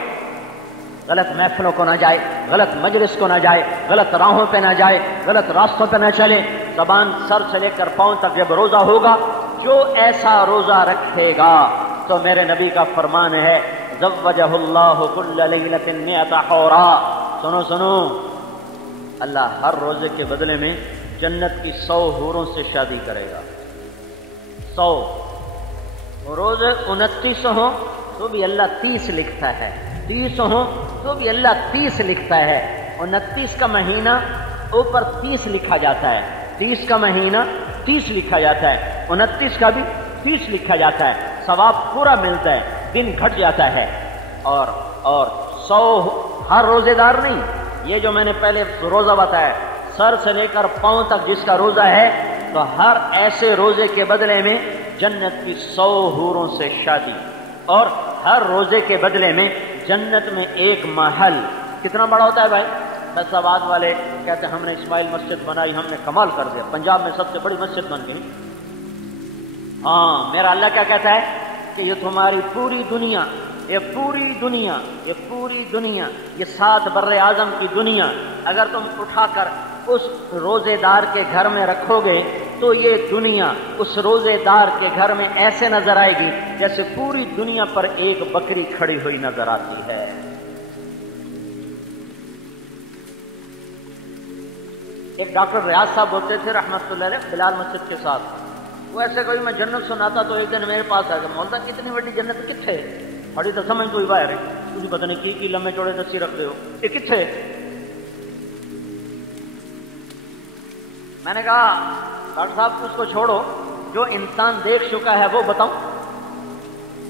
غلط محفلوں کو نہ جائے, غلط مجلس کو نہ جائے, غلط راہوں پہ نہ جائے, غلط راستوں پہ نہ چلے. زبان سر سے لے کر پاؤں تک جب روزہ ہوگا, جو ایسا روزہ رکھے گا تو میرے نبی کا فرمان ہے زوجہ اللہ کل لیلۃ مئۃ حورا. سنو, اللہ ہر روزے کے بدلے میں جنت کی 100 حوروں سے شادی کرے گا. 100 روزے 29 ہوں تو بھی اللہ 30 لکھتا ہے, 30 ہوں تو بھی اللہ 30 لکھتا ہے. 29 کا مہینہ اوپر 30 لکھا جاتا ہے, 30 کا مہینہ 30 لکھا جاتا ہے. 29 کا بھی 30 لکھا جاتا ہے، ثواب پورا ملتا ہے، دن گھٹ جاتا ہے۔ اور 100 ہر روزے دار نہیں، یہ جو میں نے پہلے روزہ بتایا سر سے لے کر پاؤں تک جس کا روزہ ہے، تو ہر ایسے روزے کے بدلے میں جنت کی 100 حوروں سے شادی، اور ہر روزے کے بدلے میں جنت میں ایک محل۔ کتنا بڑا ہوتا ہے بھائی؟ فیصل آباد والے کہتے ہیں ہم نے اسماعیل مسجد بنائی، ہم نے کمال کر دیا، پنجاب میں سب سے بڑی مسجد بن گئی۔ ہاں، میرا اللہ کیا کہتا ہے کہ یہ تمہاری پوری دنیا، یہ پوری دنیا، یہ پوری دنیا، یہ 7 بر اعظم کی دنیا اگر تم اٹھا کر اس روزے دار کے گھر میں رکھو گے تو یہ دنیا اس روزے دار کے گھر میں ایسے نظر آئے گی جیسے پوری دنیا پر ایک بکری کھڑی ہوئی نظر آتی ہے۔ ایک ڈاکٹر ریاض صاحب ہوتے تھے رحمت اللہ علیہ بلال مسجد کے ساتھ، وہ ایسے کوئی میں جنت سناتا تو ایک دن میرے پاس آ گیا، مولتا کتنی بڑی جنت کتنے بڑی تو سمجھ کوئی باہر ہے، تجھے پتہ نہیں کی لمبے چوڑے دسی رکھ دے ہو، یہ کتنے؟ میں نے کہا ڈاکٹر صاحب اس کو چھوڑو، جو انسان دیکھ چکا ہے وہ بتاؤں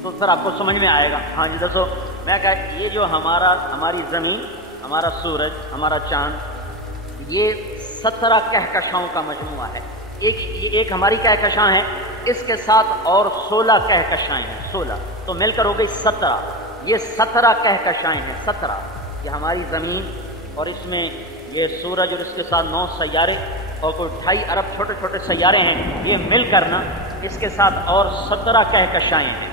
تو پھر آپ کو سمجھ میں آئے گا۔ ہاں جی دسو۔ میں کہا یہ جو ہماری زمین، ہمارا سورج، ہمارا چاند، یہ 17 کہکشاؤں کا مجموعہ ہے۔ ایک ہماری کہکشاں ہے، اس کے ساتھ اور 16 کہکشائیں ہیں، 16 تو مل کر ہو گئی 17۔ یہ 17 کہکشائیں ہیں، 17 یہ ہماری زمین، اور اس میں یہ سورج اور اس کے ساتھ 9 سیارے اور کوئی 2.5 ارب چھوٹے چھوٹے سیارے ہیں، یہ مل کر نا اس کے ساتھ اور 17 کہکشائیں ہیں۔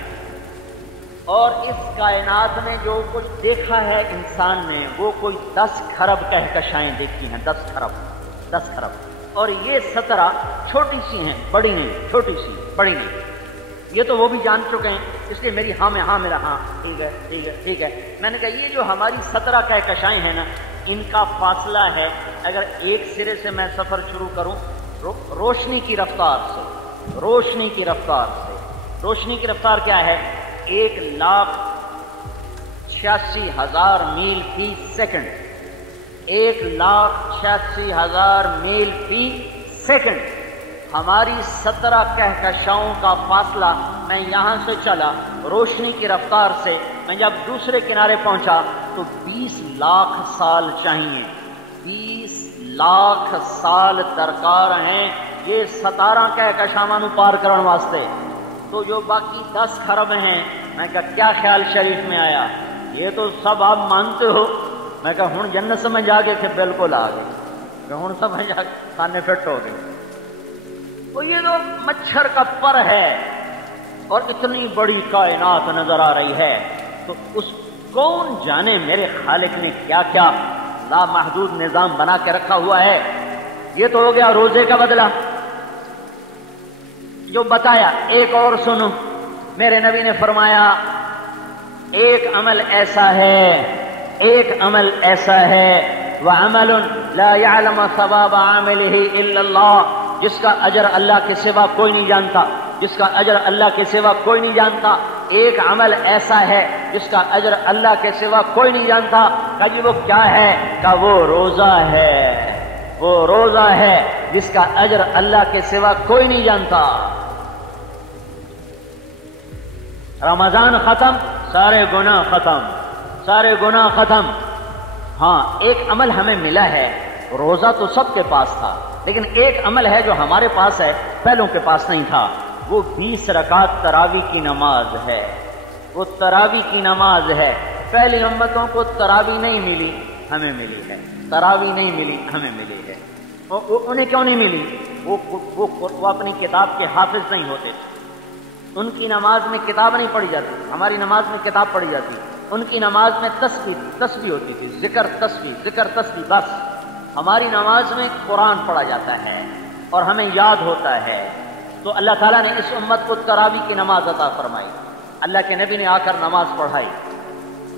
اور اس کائنات میں جو کچھ دیکھا ہے انسان نے وہ کوئی 10 کھرب کہکشائیں دیکھی ہیں، 10 کھرب، اور یہ 17 چھوٹی سی ہیں، بڑی نہیں، چھوٹی سی بڑی نہیں۔ یہ تو وہ بھی جان چکے ہیں، اس لیے میری ہاں میں ہاں، میرا ہاں، ٹھیک ہے ٹھیک ہے ٹھیک ہے۔ میں نے کہا یہ جو ہماری 17 کہکشائیں ہیں نا، ان کا فاصلہ ہے، اگر ایک سرے سے میں سفر شروع کروں روشنی کی رفتار سے، روشنی کی رفتار کیا ہے؟ 1,86,000 میل فی سیکنڈ، 1,86,000 میل فی سیکنڈ۔ ہماری 17 کہکشاؤں کا فاصلہ، میں یہاں سے چلا روشنی کی رفتار سے، میں جب دوسرے کنارے پہنچا تو 20 لاکھ سال چاہیے، 20 لاکھ سال درکار ہیں یہ 17 کہکشاواں نو پار کرن واسطے۔ تو جو باقی 10 کھرب ہیں، میں کہا کیا خیال شریف میں آیا؟ یہ تو سب آپ مانتے ہو۔ میں کہا ہن جنت سمجھ آ گئے کہ بالکل آ گئے، کہ ہن سمجھ آ گئے، کھانے فٹ ہو گئے۔ تو یہ تو مچھر کا پر ہے اور اتنی بڑی کائنات نظر آ رہی ہے، تو اس کون جانے میرے خالق نے کیا کیا لامحدود نظام بنا کے رکھا ہوا ہے۔ یہ تو ہو گیا روزے کا بدلہ جو بتایا۔ ایک اور سنو، میرے نبی نے فرمایا ایک عمل ایسا ہے وَعَمَلٌ لَا يَعْلَمَ ثَوَابَ عَامِلِهِ إِلَّا اللَّهُ، جس کا اجر اللہ کے سوا کوئی نہیں جانتا، جس کا اجر اللہ کے سوا کوئی نہیں جانتا۔ ایک عمل ایسا ہے جس کا اجر اللہ کے سوا کوئی نہیں جانتا۔ کہا جی وہ کیا ہے؟ کہا وہ روزہ ہے، وہ روزہ ہے جس کا اجر اللہ کے سوا کوئی نہیں جانتا۔ رمضان ختم، سارے گناہ ختم۔ ہاں ایک عمل ہمیں ملا ہے، روزہ تو سب کے پاس تھا، لیکن ایک عمل ہے جو ہمارے پاس ہے، پہلوں کے پاس نہیں تھا، وہ 20 رکعت تراویح کی نماز ہے۔ وہ تراویح کی نماز ہے۔ پہلی امتوں کو تراویح نہیں ملی، ہمیں ملی ہے، تراویح نہیں ملی، ہمیں ملی ہے۔ انہیں کیوں نہیں ملی؟ وہ اپنی کتاب کے حافظ نہیں ہوتے تھے، ان کی نماز میں کتاب نہیں پڑھی جاتی، ہماری نماز میں کتاب پڑھی جاتی۔ ان کی نماز میں تسبیح ہوتی تھی، ذکر تسبیح بس۔ ہماری نماز میں قرآن پڑھا جاتا ہے اور ہمیں یاد ہوتا ہے۔ تو اللہ تعالیٰ نے اس امت کو تراویح کی نماز عطا فرمائی، اللہ کے نبی نے آ کر نماز پڑھائی۔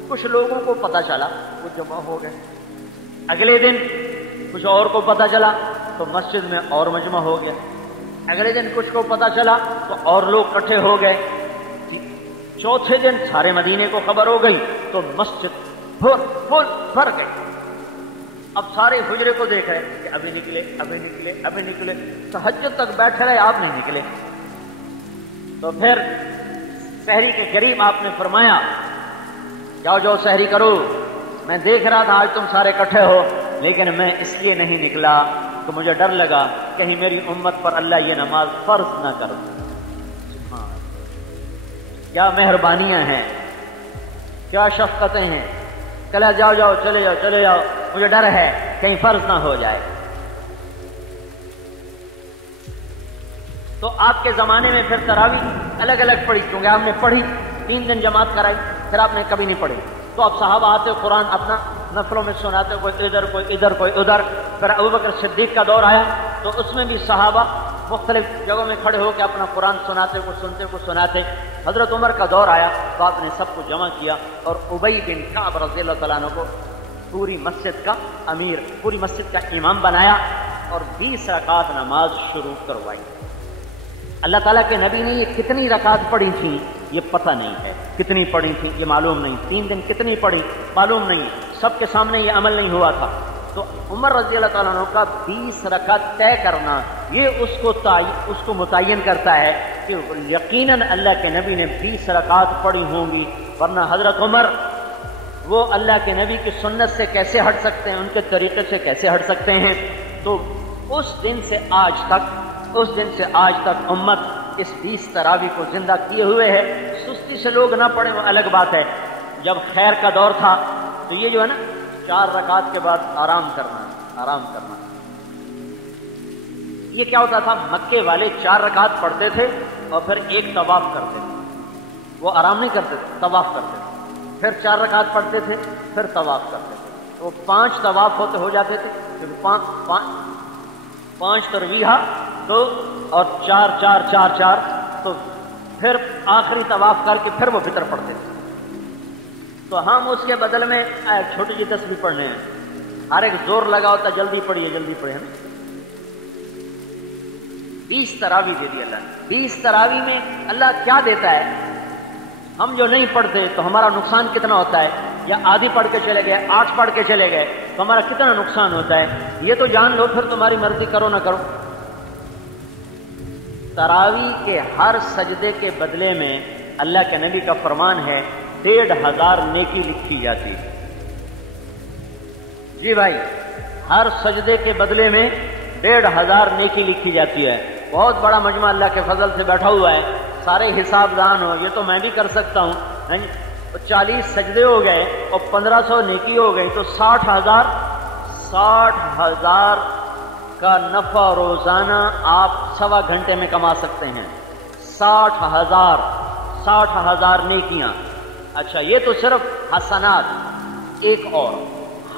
کچھ لوگوں کو پتہ چلا وہ جمع ہو گئے، اگلے دن کچھ اور کو پتہ چلا تو مسجد میں اور مجمع ہو گیا، اگلے دن کچھ کو پتہ چلا تو اور لوگ اکٹھے ہو گئے، چوتھے دن سارے مدینے کو خبر ہو گئی تو مسجد فل بھر گئی۔ اب سارے حجرے کو دیکھ رہے کہ ابھی نکلے، تہجد تک بیٹھے رہے، آپ نہیں نکلے، تو پھر سحری کے قریب آپ نے فرمایا جاؤ جاؤ سحری کرو، میں دیکھ رہا تھا آج تم سارے اکٹھے ہو، لیکن میں اس لیے نہیں نکلا تو مجھے ڈر لگا کہیں میری امت پر اللہ یہ نماز فرض نہ کر دے۔ کیا مہربانیاں ہیں، کیا شفقتیں ہیں، کہا جاؤ جاؤ چلے جاؤ چلے جاؤ، مجھے ڈر ہے کہیں فرض نہ ہو جائے۔ تو آپ کے زمانے میں پھر تراویح الگ الگ پڑھی، کیونکہ آپ نے پڑھی 3 دن جماعت کرائی، پھر آپ نے کبھی نہیں پڑھی۔ تو اب صحابہ آتے قرآن اپنا نفلوں میں سناتے، کوئی ادھر کوئی ادھر کوئی ادھر۔ پھر ابوبکر صدیق کا دور آیا تو اس میں بھی صحابہ مختلف جگہوں میں کھڑے ہو کے اپنا قرآن سناتے، کچھ سنتے کچھ سناتے۔ حضرت عمر کا دور آیا تو آپ نے سب کو جمع کیا اور ابی بن کعب رضی اللہ تعالیٰ عنہ کو پوری مسجد کا امیر، پوری مسجد کا امام بنایا اور 20 رکعت نماز شروع کروائی۔ اللہ تعالیٰ کے نبی نے یہ کتنی رکعت پڑھی تھی یہ پتہ نہیں ہے، کتنی پڑھی تھی یہ معلوم نہیں، 3 دن کتنی پڑھی معلوم نہیں، سب کے سامنے یہ عمل نہیں ہوا تھا۔ تو عمر رضی اللہ تعالیٰ عنہ کا 20 رکعت طے کرنا یہ اس کو متعین کرتا ہے کہ یقیناً اللہ کے نبی نے 20 رکعت پڑھی ہوں گی، ورنہ حضرت عمر وہ اللہ کے نبی کی سنت سے کیسے ہٹ سکتے ہیں، ان کے طریقے سے کیسے ہٹ سکتے ہیں۔ تو اس دن سے آج تک امت اس 20 تراویح کو زندہ کیے ہوئے ہے۔ سستی سے لوگ نہ پڑھیں وہ الگ بات ہے، جب خیر کا دور تھا تو یہ جو ہے نا 4 رکعت کے بعد آرام کرنا، یہ کیا ہوتا تھا، مکے والے 4 رکعت پڑھتے تھے اور پھر ایک طواف کرتے تھے، وہ آرام نہیں کرتے تھے، طواف کرتے تھے، پھر 4 رکعت پڑھتے تھے، پھر طواف کرتے تھے، تو 5 طواف ہو جاتے تھے، کیونکہ 5 ترویحہ تو اور 4 4 4 4، تو پھر آخری طواف کر کے پھر وہ فطر پڑھتے تھے۔ تو ہم اس کے بدل میں چھوٹی جی تسبیح پڑھنے ہیں، ہر ایک زور لگا ہوتا جلدی پڑھیے جلدی پڑھیے۔ 20 تراویح دے دی اللہ نے۔ 20 تراویح میں اللہ کیا دیتا ہے، ہم جو نہیں پڑھتے تو ہمارا نقصان کتنا ہوتا ہے، یا آدھی پڑھ کے چلے گئے 8 پڑھ کے چلے گئے تو ہمارا کتنا نقصان ہوتا ہے، یہ تو جان لو، پھر تمہاری مرضی کرو نہ کرو۔ تراویح کے ہر سجدے کے بدلے میں اللہ کے نبی کا فرمان ہے 1500 نیکی لکھی جاتی ہے۔ جی بھائی، ہر سجدے کے بدلے میں 1500 نیکی لکھی جاتی ہے۔ بہت بڑا مجمع اللہ کے فضل سے بیٹھا ہوا ہے، سارے حساب دان ہو، یہ تو میں بھی کر سکتا ہوں، 40 سجدے ہو گئے اور 1500 نیکی ہو گئی تو 60,000 کا نفع روزانہ آپ 1.25 گھنٹے میں کما سکتے ہیں۔ 60,000 نیکیاں۔ اچھا، یہ تو صرف حسنات۔ ایک اور،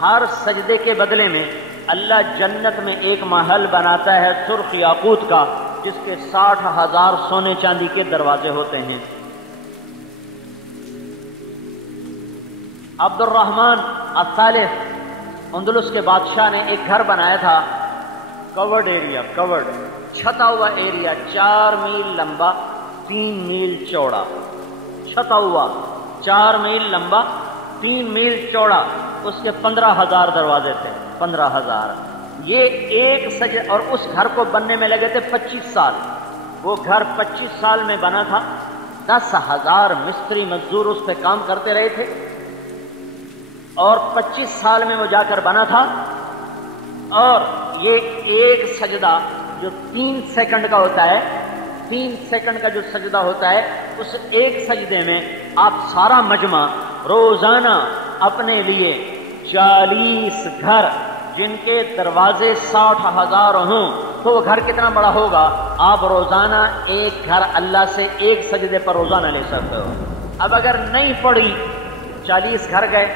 ہر سجدے کے بدلے میں اللہ جنت میں ایک محل بناتا ہے سرخ یاقوت کا، جس کے 60,000 سونے چاندی کے دروازے ہوتے ہیں۔ عبد الرحمن الثالث اندلس کے بادشاہ نے ایک گھر بنایا تھا، کورڈ ایریا، چھتا ہوا ایریا، 4 میل لمبا 3 میل چوڑا، چھتا ہوا 4 میل لمبا 3 میل چوڑا، اس کے 15,000 دروازے تھے، 15,000۔ یہ ایک سجدے، اور اس گھر کو بننے میں لگے تھے 25 سال۔ وہ گھر 25 سال میں بنا تھا، 10,000 مستری مزدور اس پہ کام کرتے رہے تھے، اور 25 سال میں وہ جا کر بنا تھا۔ اور یہ ایک سجدہ جو 3 سیکنڈ کا ہوتا ہے، 3 سیکنڈ کا جو سجدہ ہوتا ہے، اس ایک سجدے میں آپ سارا مجمع روزانہ اپنے لیے 40 گھر جن کے دروازے 60,000 ہوں تو وہ گھر کتنا بڑا ہوگا، آپ روزانہ ایک گھر اللہ سے ایک سجدے پر روزانہ لے سکتے ہو۔ اب اگر نہیں پڑھی 40 گھر گئے،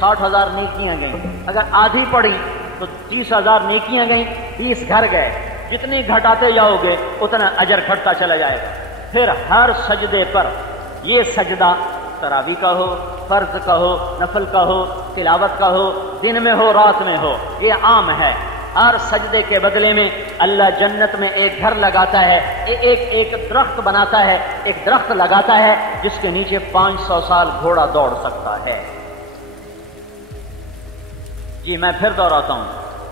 60,000 نیکیاں گئیں، اگر آدھی پڑھی تو 30,000 نیکیاں گئیں، 20 گھر گئے، جتنی گھٹاتے جاؤ گے اتنا اجر گھٹتا چلا جائے گا۔ پھر ہر سجدے پر یہ سجدہ تراویح کا ہو، فرض کا ہو، نفل کا ہو، تلاوت کا ہو، دن میں ہو رات میں ہو، یہ عام ہے۔ ہر سجدے کے بدلے میں اللہ جنت میں ایک گھر لگاتا ہے، ایک درخت بناتا ہے، ایک درخت لگاتا ہے جس کے نیچے 500 سال گھوڑا دوڑ سکتا ہے۔ جی میں پھر دوہراتا ہوں،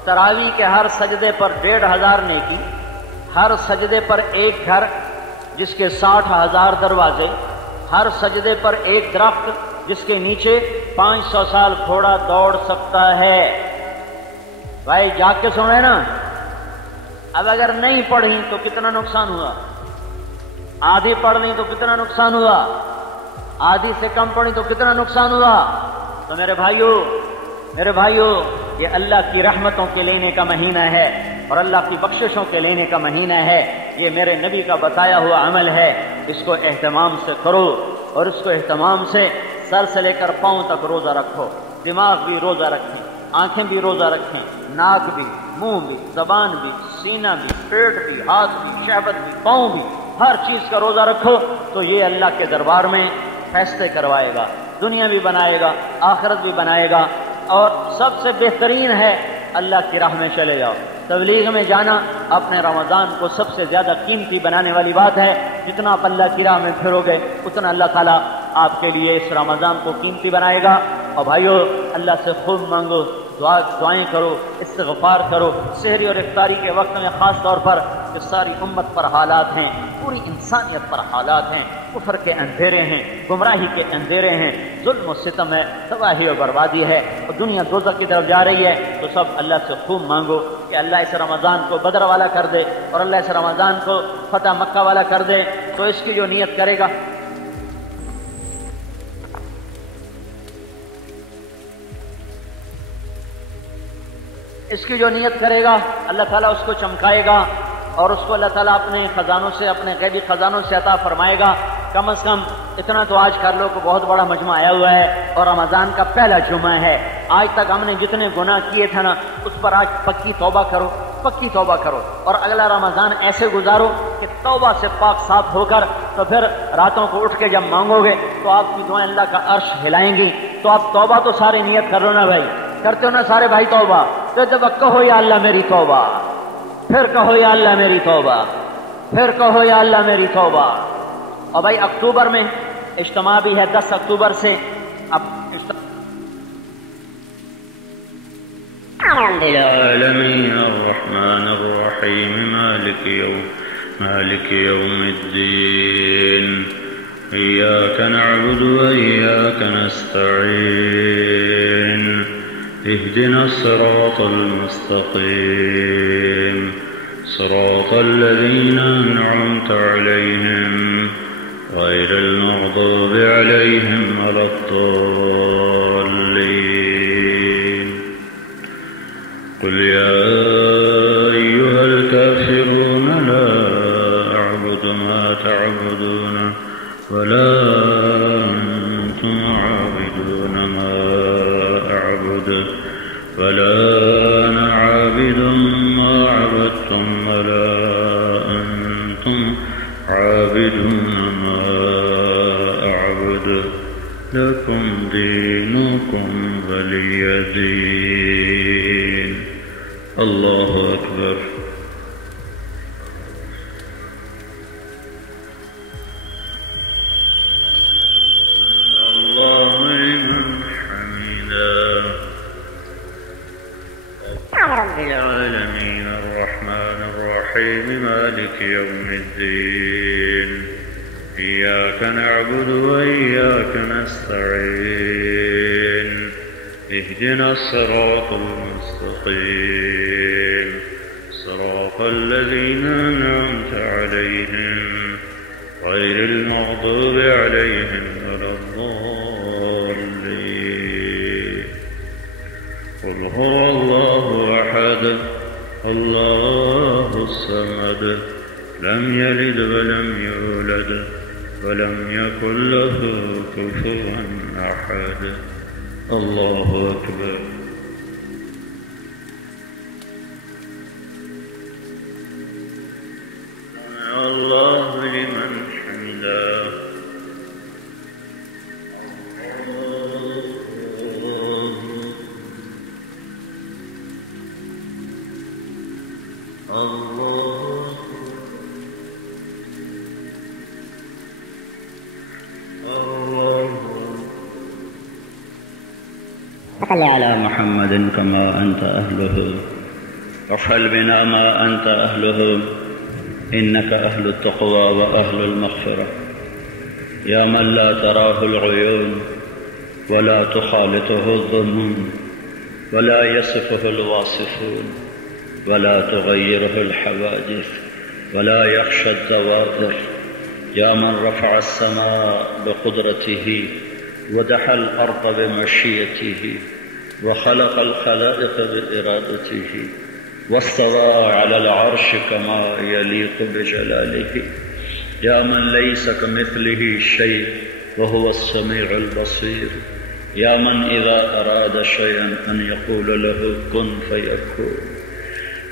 تراویح کے ہر سجدے پر 1500 نیکی، ہر سجدے پر ایک گھر جس کے 60,000 دروازے، ہر سجدے پر ایک درخت جس کے نیچے 500 سال گھوڑا دوڑ سکتا ہے۔ بھائی جاگ کے سنے نا، اب اگر نہیں پڑھی تو کتنا نقصان ہوا، آدھی پڑھ لی تو کتنا نقصان ہوا، آدھی سے کم پڑھی تو کتنا نقصان ہوا۔ تو میرے بھائیوں یہ اللہ کی رحمتوں کے لینے کا مہینہ ہے اور اللہ کی بخششوں کے لینے کا مہینہ ہے۔ یہ میرے نبی کا بتایا ہوا عمل ہے، اس کو اہتمام سے کرو اور اس کو اہتمام سے سر سے لے کر پاؤں تک روزہ رکھو۔ دماغ بھی روزہ رکھیں، آنکھیں بھی روزہ رکھیں، ناک بھی، منہ بھی، زبان بھی، سینہ بھی، پیٹ بھی، ہاتھ بھی، شہوت بھی، پاؤں بھی، ہر چیز کا روزہ رکھو تو یہ اللہ کے دربار میں فیصلے کروائے گا، دنیا بھی بنائے گا، آخرت بھی بنائے گا۔ اور سب سے بہترین ہے اللہ کی راہ میں چلے جاؤ۔ تبلیغ میں جانا اپنے رمضان کو سب سے زیادہ قیمتی بنانے والی بات ہے۔ جتنا آپ اللہ کی راہ میں پھرو گے اتنا اللہ تعالیٰ آپ کے لیے اس رمضان کو قیمتی بنائے گا۔ اور بھائیو اللہ سے خوب مانگو، دعائیں کرو، استغفار کرو۔ سحری اور افطاری کے وقت میں خاص طور پر کہ ساری امت پر حالات ہیں، پوری انسانیت پر حالات ہیں، کفر کے اندھیرے ہیں، گمراہی کے اندھیرے ہیں، ظلم و ستم ہے، تباہی و بربادی ہے اور دنیا دوزخ کی طرف جا رہی ہے۔ تو سب اللہ سے خوب مانگو کہ اللہ اس رمضان کو بدر والا کر دے اور اللہ اس رمضان کو فتح مکہ والا کر دے۔ تو اس کی جو نیت کرے گا اللہ تعالیٰ اس کو چمکائے گا اور اس کو اللہ تعالیٰ اپنے خزانوں سے، اپنے غیبی خزانوں سے عطا فرمائے گا۔ کم از کم اتنا تو آج کر لو کہ بہت بڑا مجمع آیا ہوا ہے اور رمضان کا پہلا جمعہ ہے۔ آج تک ہم نے جتنے گناہ کیے تھے نا اس پر آج پکی توبہ کرو اور اگلا رمضان ایسے گزارو کہ توبہ سے پاک صاف ہو کر تو پھر راتوں کو اٹھ کے جب مانگو گے تو آپ کی دعائیں اللہ کا عرش ہلائیں گی۔ تو آپ توبہ تو سارے نیت کر لو نا بھائی، کرتے ہو نا سارے بھائی توبہ؟ تو جب کہو یا اللہ میری توبہ، پھر کہو یا اللہ میری توبہ، پھر کہو یا اللہ میری توبہ۔ اور بھائی اکتوبر میں اجتماع بھی ہے 10 اکتوبر سے۔ اب العالمين الرحمن الرحيم مالك يوم الدين إياك نعبد وإياك نستعين اهدنا الصراط المستقيم صراط الذين أنعمت عليهم غير المغضوب عليهم ولا الضالين قل يا أيها الكافرون لا أعبد ما تعبدون ولا أنتم عابدون ما أعبد ولا أنا عابد ما عبدتم ولا أنتم عابدون ما أعبد لكم دينكم ولي دين الله أكبر الله لمن حمده رب العالمين الرحمن الرحيم مالك يوم الدين إياك نعبد وإياك نستعين اهدنا الصراط المستقيم صراط الذين أنعمت عليهم غير المغضوب عليهم ولا الضالين قل هو الله أحد الله الصمد لم يلد ولم يولد ولم يكن له كفوا أحد الله أكبر الله لمن حمده الله صل على محمد كما أنت أهله وافعل بنا ما أنت أهله إنك أهل التقوى وأهل المغفرة يا من لا تراه العيون ولا تخالطه الظنون ولا يصفه الواصفون ولا تغيره الحوادث ولا يخشى الزوائر يا من رفع السماء بقدرته ودحى الأرض بمشيئته وخلق الخلائق بإرادته واستوى على العرش كما يليق بجلاله يا من ليس كمثله شيء وهو السميع البصير يا من إذا أراد شيئا أن يقول له كن فيكون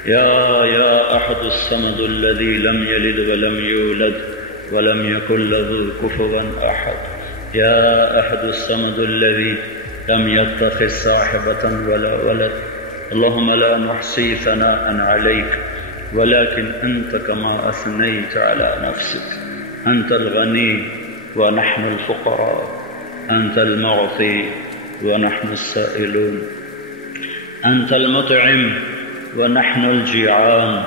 يا أحد الصمد الذي لم يلد ولم يولد ولم يكن له كفوا أحد يا أحد الصمد الذي لم يتخذ صاحبة ولا ولد اللهم لا نحصي ثناء عليك ولكن أنت كما أثنيت على نفسك أنت الغني ونحن الفقراء أنت المعطي ونحن السائلون أنت المطعم ونحن الجيعان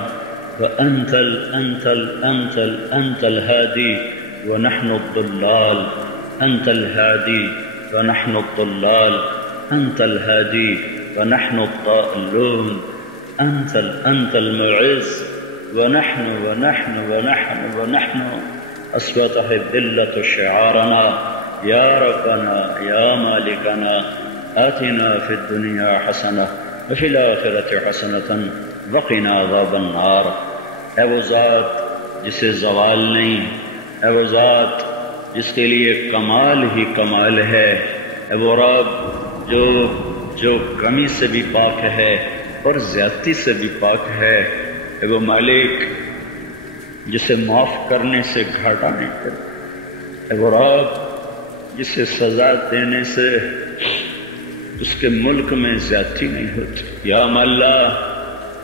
وأنت أنت الهادي ونحن الضلال أنت الهادي ونحن الضلال أنت الهادي ونحن الضالون أنت المعز ونحن أصبحت الذلة شعارنا يا ربنا يا مالكنا آتنا في الدنيا حسنة وفي الآخرة حسنة وقنا عذاب النار اے وہ ذات جسے زوال نہیں، اے وہ ذات جس کے لیے کمال ہی کمال ہے، اے وہ رب جو کمی سے بھی پاک ہے اور زیادتی سے بھی پاک ہے، اے وہ مالک جسے معاف کرنے سے گھاٹا نہیں کرتا، اے وہ رب جسے سزا دینے سے اس کے ملک میں زیادتی نہیں ہوتی۔ یا من لا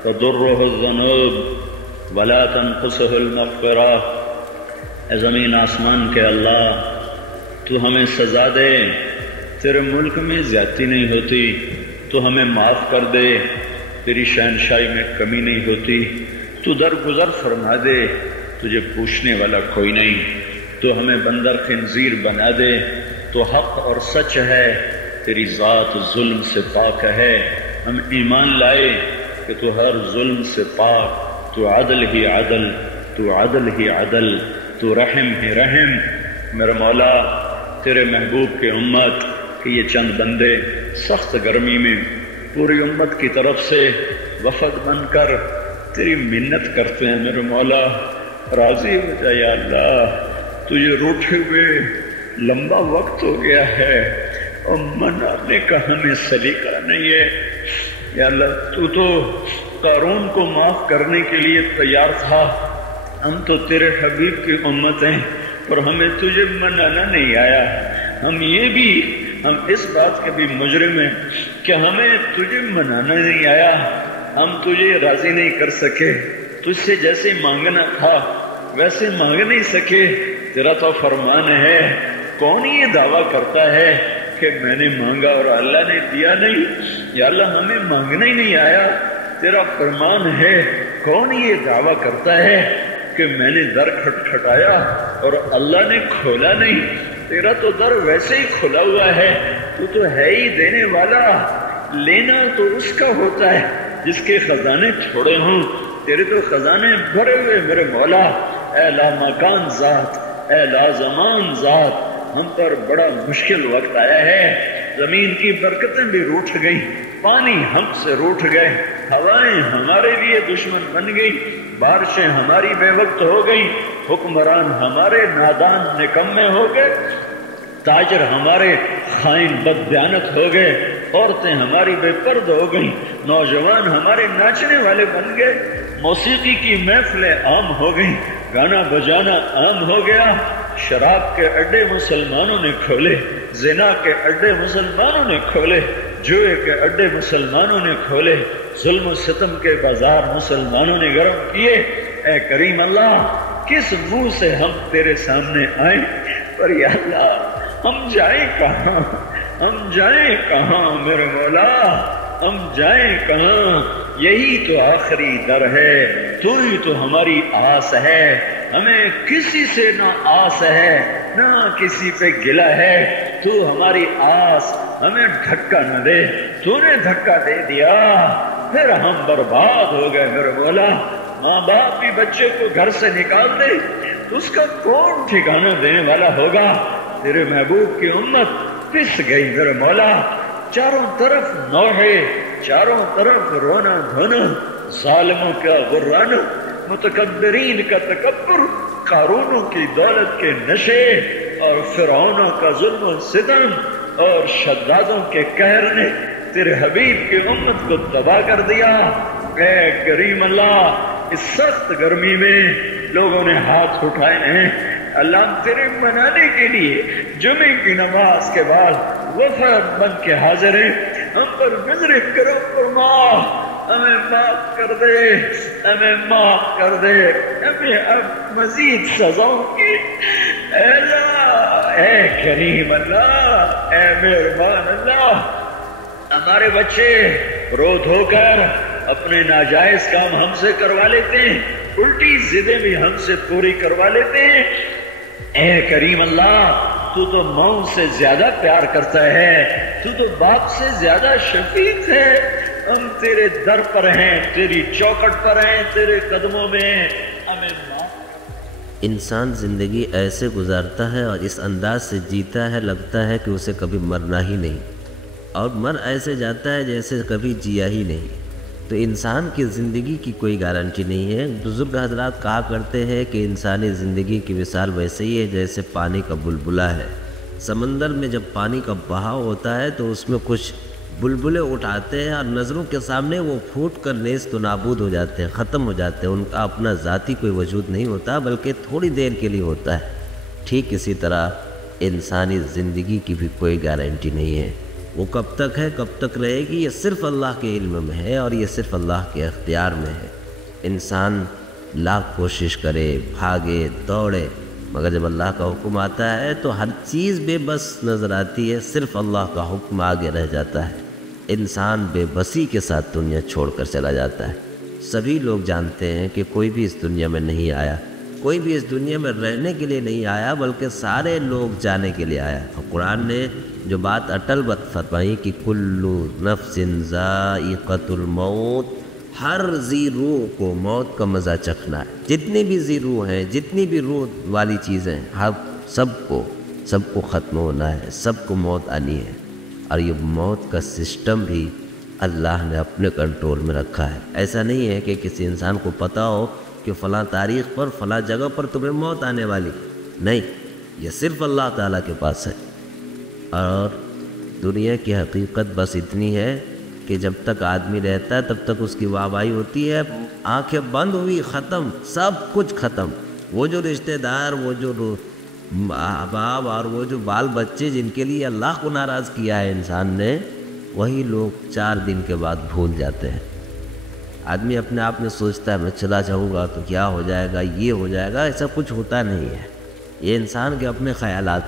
تضرہ الذنوب ولا تنقصہ المغفرہ، اے زمین آسمان کے اللہ تو ہمیں سزا دے، تیرے ملک میں زیادتی نہیں ہوتی، تو ہمیں معاف کر دے، تیری شہنشاہی میں کمی نہیں ہوتی، تو درگزر فرما دے، تجھے پوچھنے والا کوئی نہیں، تو ہمیں بندر خنزیر بنا دے، تو حق اور سچ ہے، تیری ذات ظلم سے پاک ہے، ہم ایمان لائے کہ تو ہر ظلم سے پاک، تو عدل ہی عدل، تو عدل ہی عدل، تو رحم ہی رحم۔ میرے مولا تیرے محبوب کے امت کہ یہ چند بندے سخت گرمی میں پوری امت کی طرف سے وفد بن کر تیری منت کرتے ہیں، میرے مولا راضی ہو جا یا اللہ، تجھے روٹھے ہوئے لمبا وقت ہو گیا ہے اور منانے کا ہمیں سلیقہ نہیں ہے یا اللہ، تو قارون کو معاف کرنے کے لیے تیار تھا، ہم تو تیرے حبیب کی امت ہیں اور ہمیں تجھے منانا نہیں آیا، ہم اس بات کے بھی مجرم ہیں کہ ہمیں تجھے منانا نہیں آیا، ہم تجھے راضی نہیں کر سکے، تجھ سے جیسے مانگنا تھا ویسے مانگ نہیں سکے، تیرا تو فرمان ہے، کون یہ دعویٰ کرتا ہے کہ میں نے مانگا اور اللہ نے دیا نہیں؟ یا اللہ ہمیں مانگنا ہی نہیں آیا، تیرا فرمان ہے، کون یہ دعویٰ کرتا ہے کہ میں نے در کھٹکھٹایا اور اللہ نے کھولا نہیں؟ تیرا تو در ویسے ہی کھلا ہوا ہے، تو ہے ہی دینے والا، لینا تو اس کا ہوتا ہے جس کے خزانے چھوڑے ہوں، تیرے تو خزانے بھرے ہوئے میرے مولا، اے لا مکان ذات، اے لا زمان ذات، ہم پر بڑا مشکل وقت آیا ہے، زمین کی برکتیں بھی روٹھ گئیں، پانی ہم سے روٹھ گئے، ہوائیں ہمارے لیے دشمن بن گئی، بارشیں ہماری بے وقت ہو گئی، حکمران ہمارے نادان نکمے ہو گئے، تاجر ہمارے خائن بددیانت ہو گئے، عورتیں ہماری بے پرد ہو گئیں، نوجوان ہمارے ناچنے والے بن گئے، موسیقی کی محفلیں عام ہو گئیں، گانا بجانا عام ہو گیا، شراب کے اڈے مسلمانوں نے کھولے، زنا کے اڈے مسلمانوں نے کھولے، جوئے کے اڈے مسلمانوں نے کھولے، ظلم و ستم کے بازار مسلمانوں نے گرم کیے، اے کریم اللہ کس منہ سے ہم تیرے سامنے آئیں؟ پر یا اللہ ہم جائیں کہاں، ہم جائیں کہاں میرے مولا، ہم جائیں کہاں؟ یہی تو آخری در ہے، تو ہی تو ہماری آس ہے، ہمیں کسی سے نہ آس ہے نہ کسی پہ گلہ ہے، تو ہماری آس ہمیں دھکا نہ دے، تو نے دھکا دے دیا پھر ہم برباد ہو گئے میرے مولا۔ ماں باپ بھی بچے کو گھر سے نکال دے، اس کا کون ٹھکانہ دینے والا ہوگا؟ تیرے محبوب کی امت پس گئی میرے مولا، چاروں طرف نوحے، چاروں طرف رونا دھونا، ظالموں کا غرانا، متکبرین کا تکبر، قارونوں کی دولت کے نشے، اور فرعونوں کا ظلم و ستم اور شدادوں کے قہر نے تیرے حبیب کی امت کو تباہ کر دیا۔ اے کریم اللہ، اس سخت گرمی میں لوگوں نے ہاتھ اٹھائے ہیں اللہ تیرے منانے کے لیے، جمعے کی نماز کے بعد وفد بن کے حاضر ہیں، ہم پر نظر کرم فرما، ہمیں معاف کر دے، ہمیں معاف کر دے، ہمیں اب مزید سزاؤں کی اے اللہ، اے کریم اللہ، اے مہربان اللہ۔ ہمارے بچے رو دھو کر اپنے ناجائز کام ہم سے کروا لیتے ہیں، الٹی ضدیں بھی ہم سے پوری کروا لیتے ہیں۔ اے کریم اللہ، تو تو ماں سے زیادہ پیار کرتا ہے، تو تو باپ سے زیادہ شفیق ہے، ہم تیرے در پر ہیں، تیری چوکٹ پر ہیں، تیرے قدموں میں ہیں، ہمیں معاف۔ انسان زندگی ایسے گزارتا ہے اور اس انداز سے جیتا ہے، لگتا ہے کہ اسے کبھی مرنا ہی نہیں، اور مر ایسے جاتا ہے جیسے کبھی جیا ہی نہیں۔ تو انسان کی زندگی کی کوئی گارنٹی نہیں ہے۔ بزرگ حضرات کہا کرتے ہیں کہ انسانی زندگی کی مثال ویسے ہی ہے جیسے پانی کا بلبلہ ہے۔ سمندر میں جب پانی کا بہاؤ ہوتا ہے تو اس میں کچھ بلبلے اٹھاتے ہیں اور نظروں کے سامنے وہ پھوٹ کر نیست و نابود ہو جاتے ہیں، ختم ہو جاتے ہیں، ان کا اپنا ذاتی کوئی وجود نہیں ہوتا بلکہ تھوڑی دیر کے لیے ہوتا ہے۔ ٹھیک اسی طرح انسانی زندگی کی بھی کوئی گارنٹی نہیں ہے، وہ کب تک ہے، کب تک رہے گی، یہ صرف اللہ کے علم میں ہے اور یہ صرف اللہ کے اختیار میں ہے۔ انسان لاکھ کوشش کرے، بھاگے، دوڑے، مگر جب اللہ کا حکم آتا ہے تو ہر چیز بے بس نظر آتی ہے، صرف اللہ کا حکم آگے رہ جاتا ہے۔ انسان بے بسی کے ساتھ دنیا چھوڑ کر چلا جاتا ہے۔ سبھی لوگ جانتے ہیں کہ کوئی بھی اس دنیا میں نہیں آیا، کوئی بھی اس دنیا میں رہنے کے لیے نہیں آیا بلکہ سارے لوگ جانے کے لیے آیا۔ اور قرآن نے جو بات اٹل فرمائی کہ کلو نفس ذائقۃ الموت، ہر ذی روح کو موت کا مزہ چکھنا ہے۔ جتنی بھی ذی روح ہیں، جتنی بھی روح والی چیزیں، سب کو ختم ہونا ہے، سب کو موت آنی ہے، اور یہ موت کا سسٹم بھی اللہ نے اپنے کنٹرول میں رکھا ہے۔ ایسا نہیں ہے کہ کسی انسان کو پتہ ہو کہ فلاں تاریخ پر فلاں جگہ پر تمہیں موت آنے والی، نہیں، یہ صرف اللہ تعالیٰ کے پاس ہے۔ اور دنیا کی حقیقت بس اتنی ہے کہ جب تک آدمی رہتا ہے تب تک اس کی واہواہی ہوتی ہے، آنکھیں بند ہوئی ختم، سب کچھ ختم۔ وہ جو رشتہ دار، وہ جو احباب اور وہ جو بال بچے جن کے لیے اللہ کو ناراض کیا ہے انسان نے، وہی لوگ 4 دن کے بعد بھول جاتے ہیں۔ آدمی اپنے آپ میں سوچتا ہے میں چلا جاؤں گا تو کیا ہو جائے گا، یہ ہو جائے گا، ایسا کچھ ہوتا نہیں ہے، یہ انسان کے اپنے خیالات۔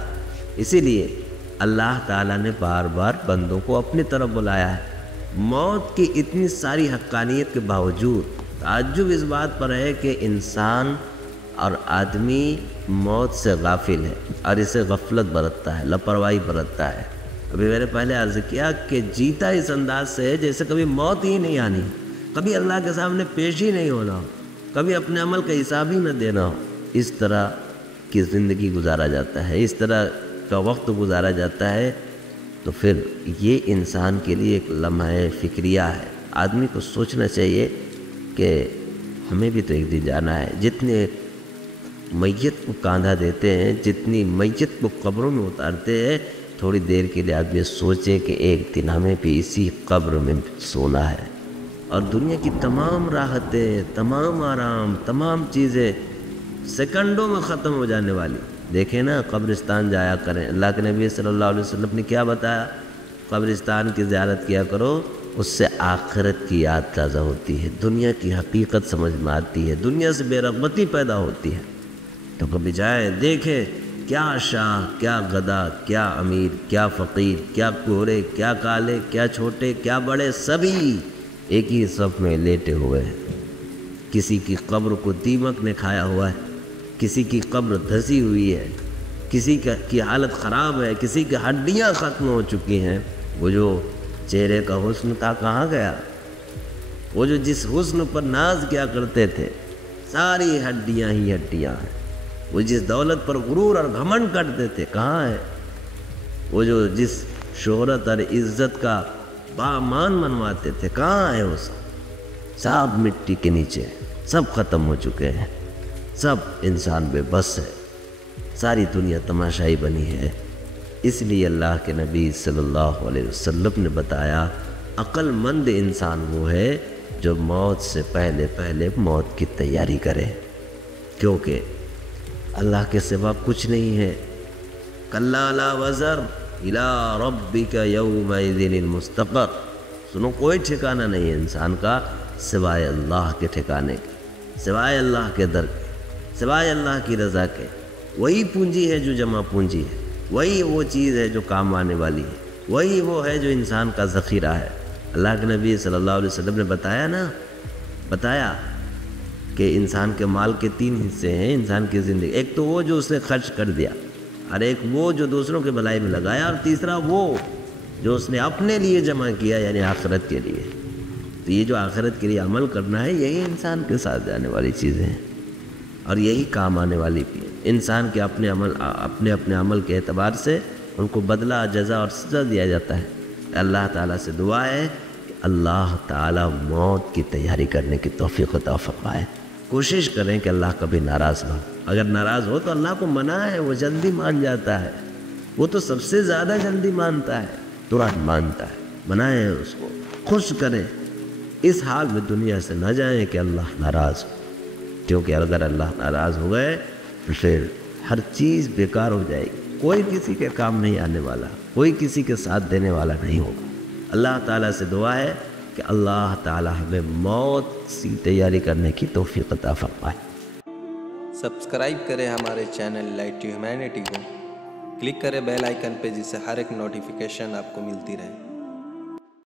اسی لیے اللہ تعالیٰ نے بار بار بندوں کو اپنی طرف بلایا ہے۔ موت کی اتنی ساری حقانیت کے باوجود تعجب اس بات پر ہے کہ انسان اور آدمی موت سے غافل ہے اور اسے غفلت برتتا ہے، لاپرواہی برتتا ہے۔ ابھی میں نے پہلے عرض کیا کہ جیتا اس انداز سے ہے جیسے کبھی موت ہی نہیں آنی، کبھی اللہ کے سامنے پیش ہی نہیں ہونا ہو، کبھی اپنے عمل کا حساب ہی نہ دینا ہو۔ اس طرح کی زندگی گزارا جاتا ہے، اس طرح کا وقت گزارا جاتا ہے، تو پھر یہ انسان کے لیے ایک لمحہ فکریہ ہے۔ آدمی کو سوچنا چاہیے کہ ہمیں بھی تو ایک دن جانا ہے۔ جتنے میت کو کاندھا دیتے ہیں، جتنی میت کو قبروں میں اتارتے ہیں، تھوڑی دیر کے لیے آدمی سوچے کہ ایک دن ہمیں بھی اسی قبر میں سونا ہے، اور دنیا کی تمام راحتیں، تمام آرام، تمام چیزیں سیکنڈوں میں ختم ہو جانے والی۔ دیکھیں نا، قبرستان جایا کریں۔ اللہ کے نبی صلی اللہ علیہ وسلم نے کیا بتایا؟ قبرستان کی زیارت کیا کرو، اس سے آخرت کی یاد تازہ ہوتی ہے، دنیا کی حقیقت سمجھ میں آتی ہے، دنیا سے بے رغبتی پیدا ہوتی ہے۔ تو کبھی جائیں، دیکھیں کیا شاہ، کیا گدا، کیا امیر، کیا فقیر، کیا گورے، کیا کالے، کیا چھوٹے، کیا بڑے، سبھی ایک ہی صف میں لیٹے ہوئے ہیں، کسی کی قبر کو دیمک نے کھایا ہوا ہے، کسی کی قبر دھسی ہوئی ہے، کسی کی حالت خراب ہے، کسی کی ہڈیاں ختم ہو چکی ہیں۔ وہ جو چہرے کا حسن تھا کہاں گیا؟ وہ جو جس حسن پر ناز کیا کرتے تھے، ساری ہڈیاں ہی ہڈیاں ہیں۔ وہ جس دولت پر غرور اور گھمنڈ کرتے تھے کہاں ہے؟ وہ جو جس شہرت اور عزت کا بامان منواتے تھے کہاں ہے؟ وہ سب مٹی کے نیچے سب ختم ہو چکے ہیں، سب انسان بے بس ہے، ساری دنیا تماشائی بنی ہے۔ اس لیے اللہ کے نبی صلی اللہ علیہ وسلم نے بتایا عقل مند انسان وہ ہے جو موت سے پہلے پہلے موت کی تیاری کرے، کیونکہ اللہ کے سوا کچھ نہیں ہے۔ کلا لا وزر الی ربک یومئذ المستقر، سنو کوئی ٹھکانہ نہیں ہے انسان کا سوائے اللہ کے ٹھکانے کے، سوائے اللہ کے در کے، سوائے اللہ کی رضا کے۔ وہی پونجی ہے جو جمع پونجی ہے، وہی وہ چیز ہے جو کام آنے والی ہے، وہی وہ ہے جو انسان کا ذخیرہ ہے۔ اللہ کے نبی صلی اللہ علیہ وسلم نے بتایا کہ انسان کے مال کے 3 حصے ہیں انسان کی زندگی۔ ایک تو وہ جو اس نے خرچ کر دیا، اور ایک وہ جو دوسروں کے بھلائی میں لگایا، اور تیسرا وہ جو اس نے اپنے لیے جمع کیا، یعنی آخرت کے لیے۔ تو یہ جو آخرت کے لیے عمل کرنا ہے، یہی انسان کے ساتھ جانے والی چیزیں ہیں، اور یہی کام آنے والی بھی ہیں۔ انسان کے اپنے عمل کے اعتبار سے ان کو بدلہ، جزا اور سزا دیا جاتا ہے۔ اللہ تعالیٰ سے دعا ہے کہ اللہ تعالیٰ موت کی تیاری کرنے کی توفیق عطا فرمائے۔ کوشش کریں کہ اللہ کبھی ناراض نہ ہو۔ اگر ناراض ہو تو اللہ کو منع ہے، وہ جلدی مان جاتا ہے، وہ تو سب سے زیادہ جلدی مانتا ہے، ترنت مانتا ہے۔ منائیں اس کو، خوش کریں، اس حال میں دنیا سے نہ جائیں کہ اللہ ناراض ہو، کیونکہ اگر اللہ ناراض ہو گئے تو پھر ہر چیز بیکار ہو جائے گی، کوئی کسی کے کام نہیں آنے والا، کوئی کسی کے ساتھ دینے والا نہیں ہوگا۔ اللہ تعالیٰ سے دعا ہے کہ اللہ تعالیٰ ہمیں موت کی تیاری کرنے کی توفیق عطا فرمائے۔ سبسکرائب کریں ہمارے چینل لائٹ ٹو ہیومینٹی کو، کلک کریں بیل آئیکن پہ، جس سے ہر ایک نوٹیفیکیشن آپ کو ملتی رہے۔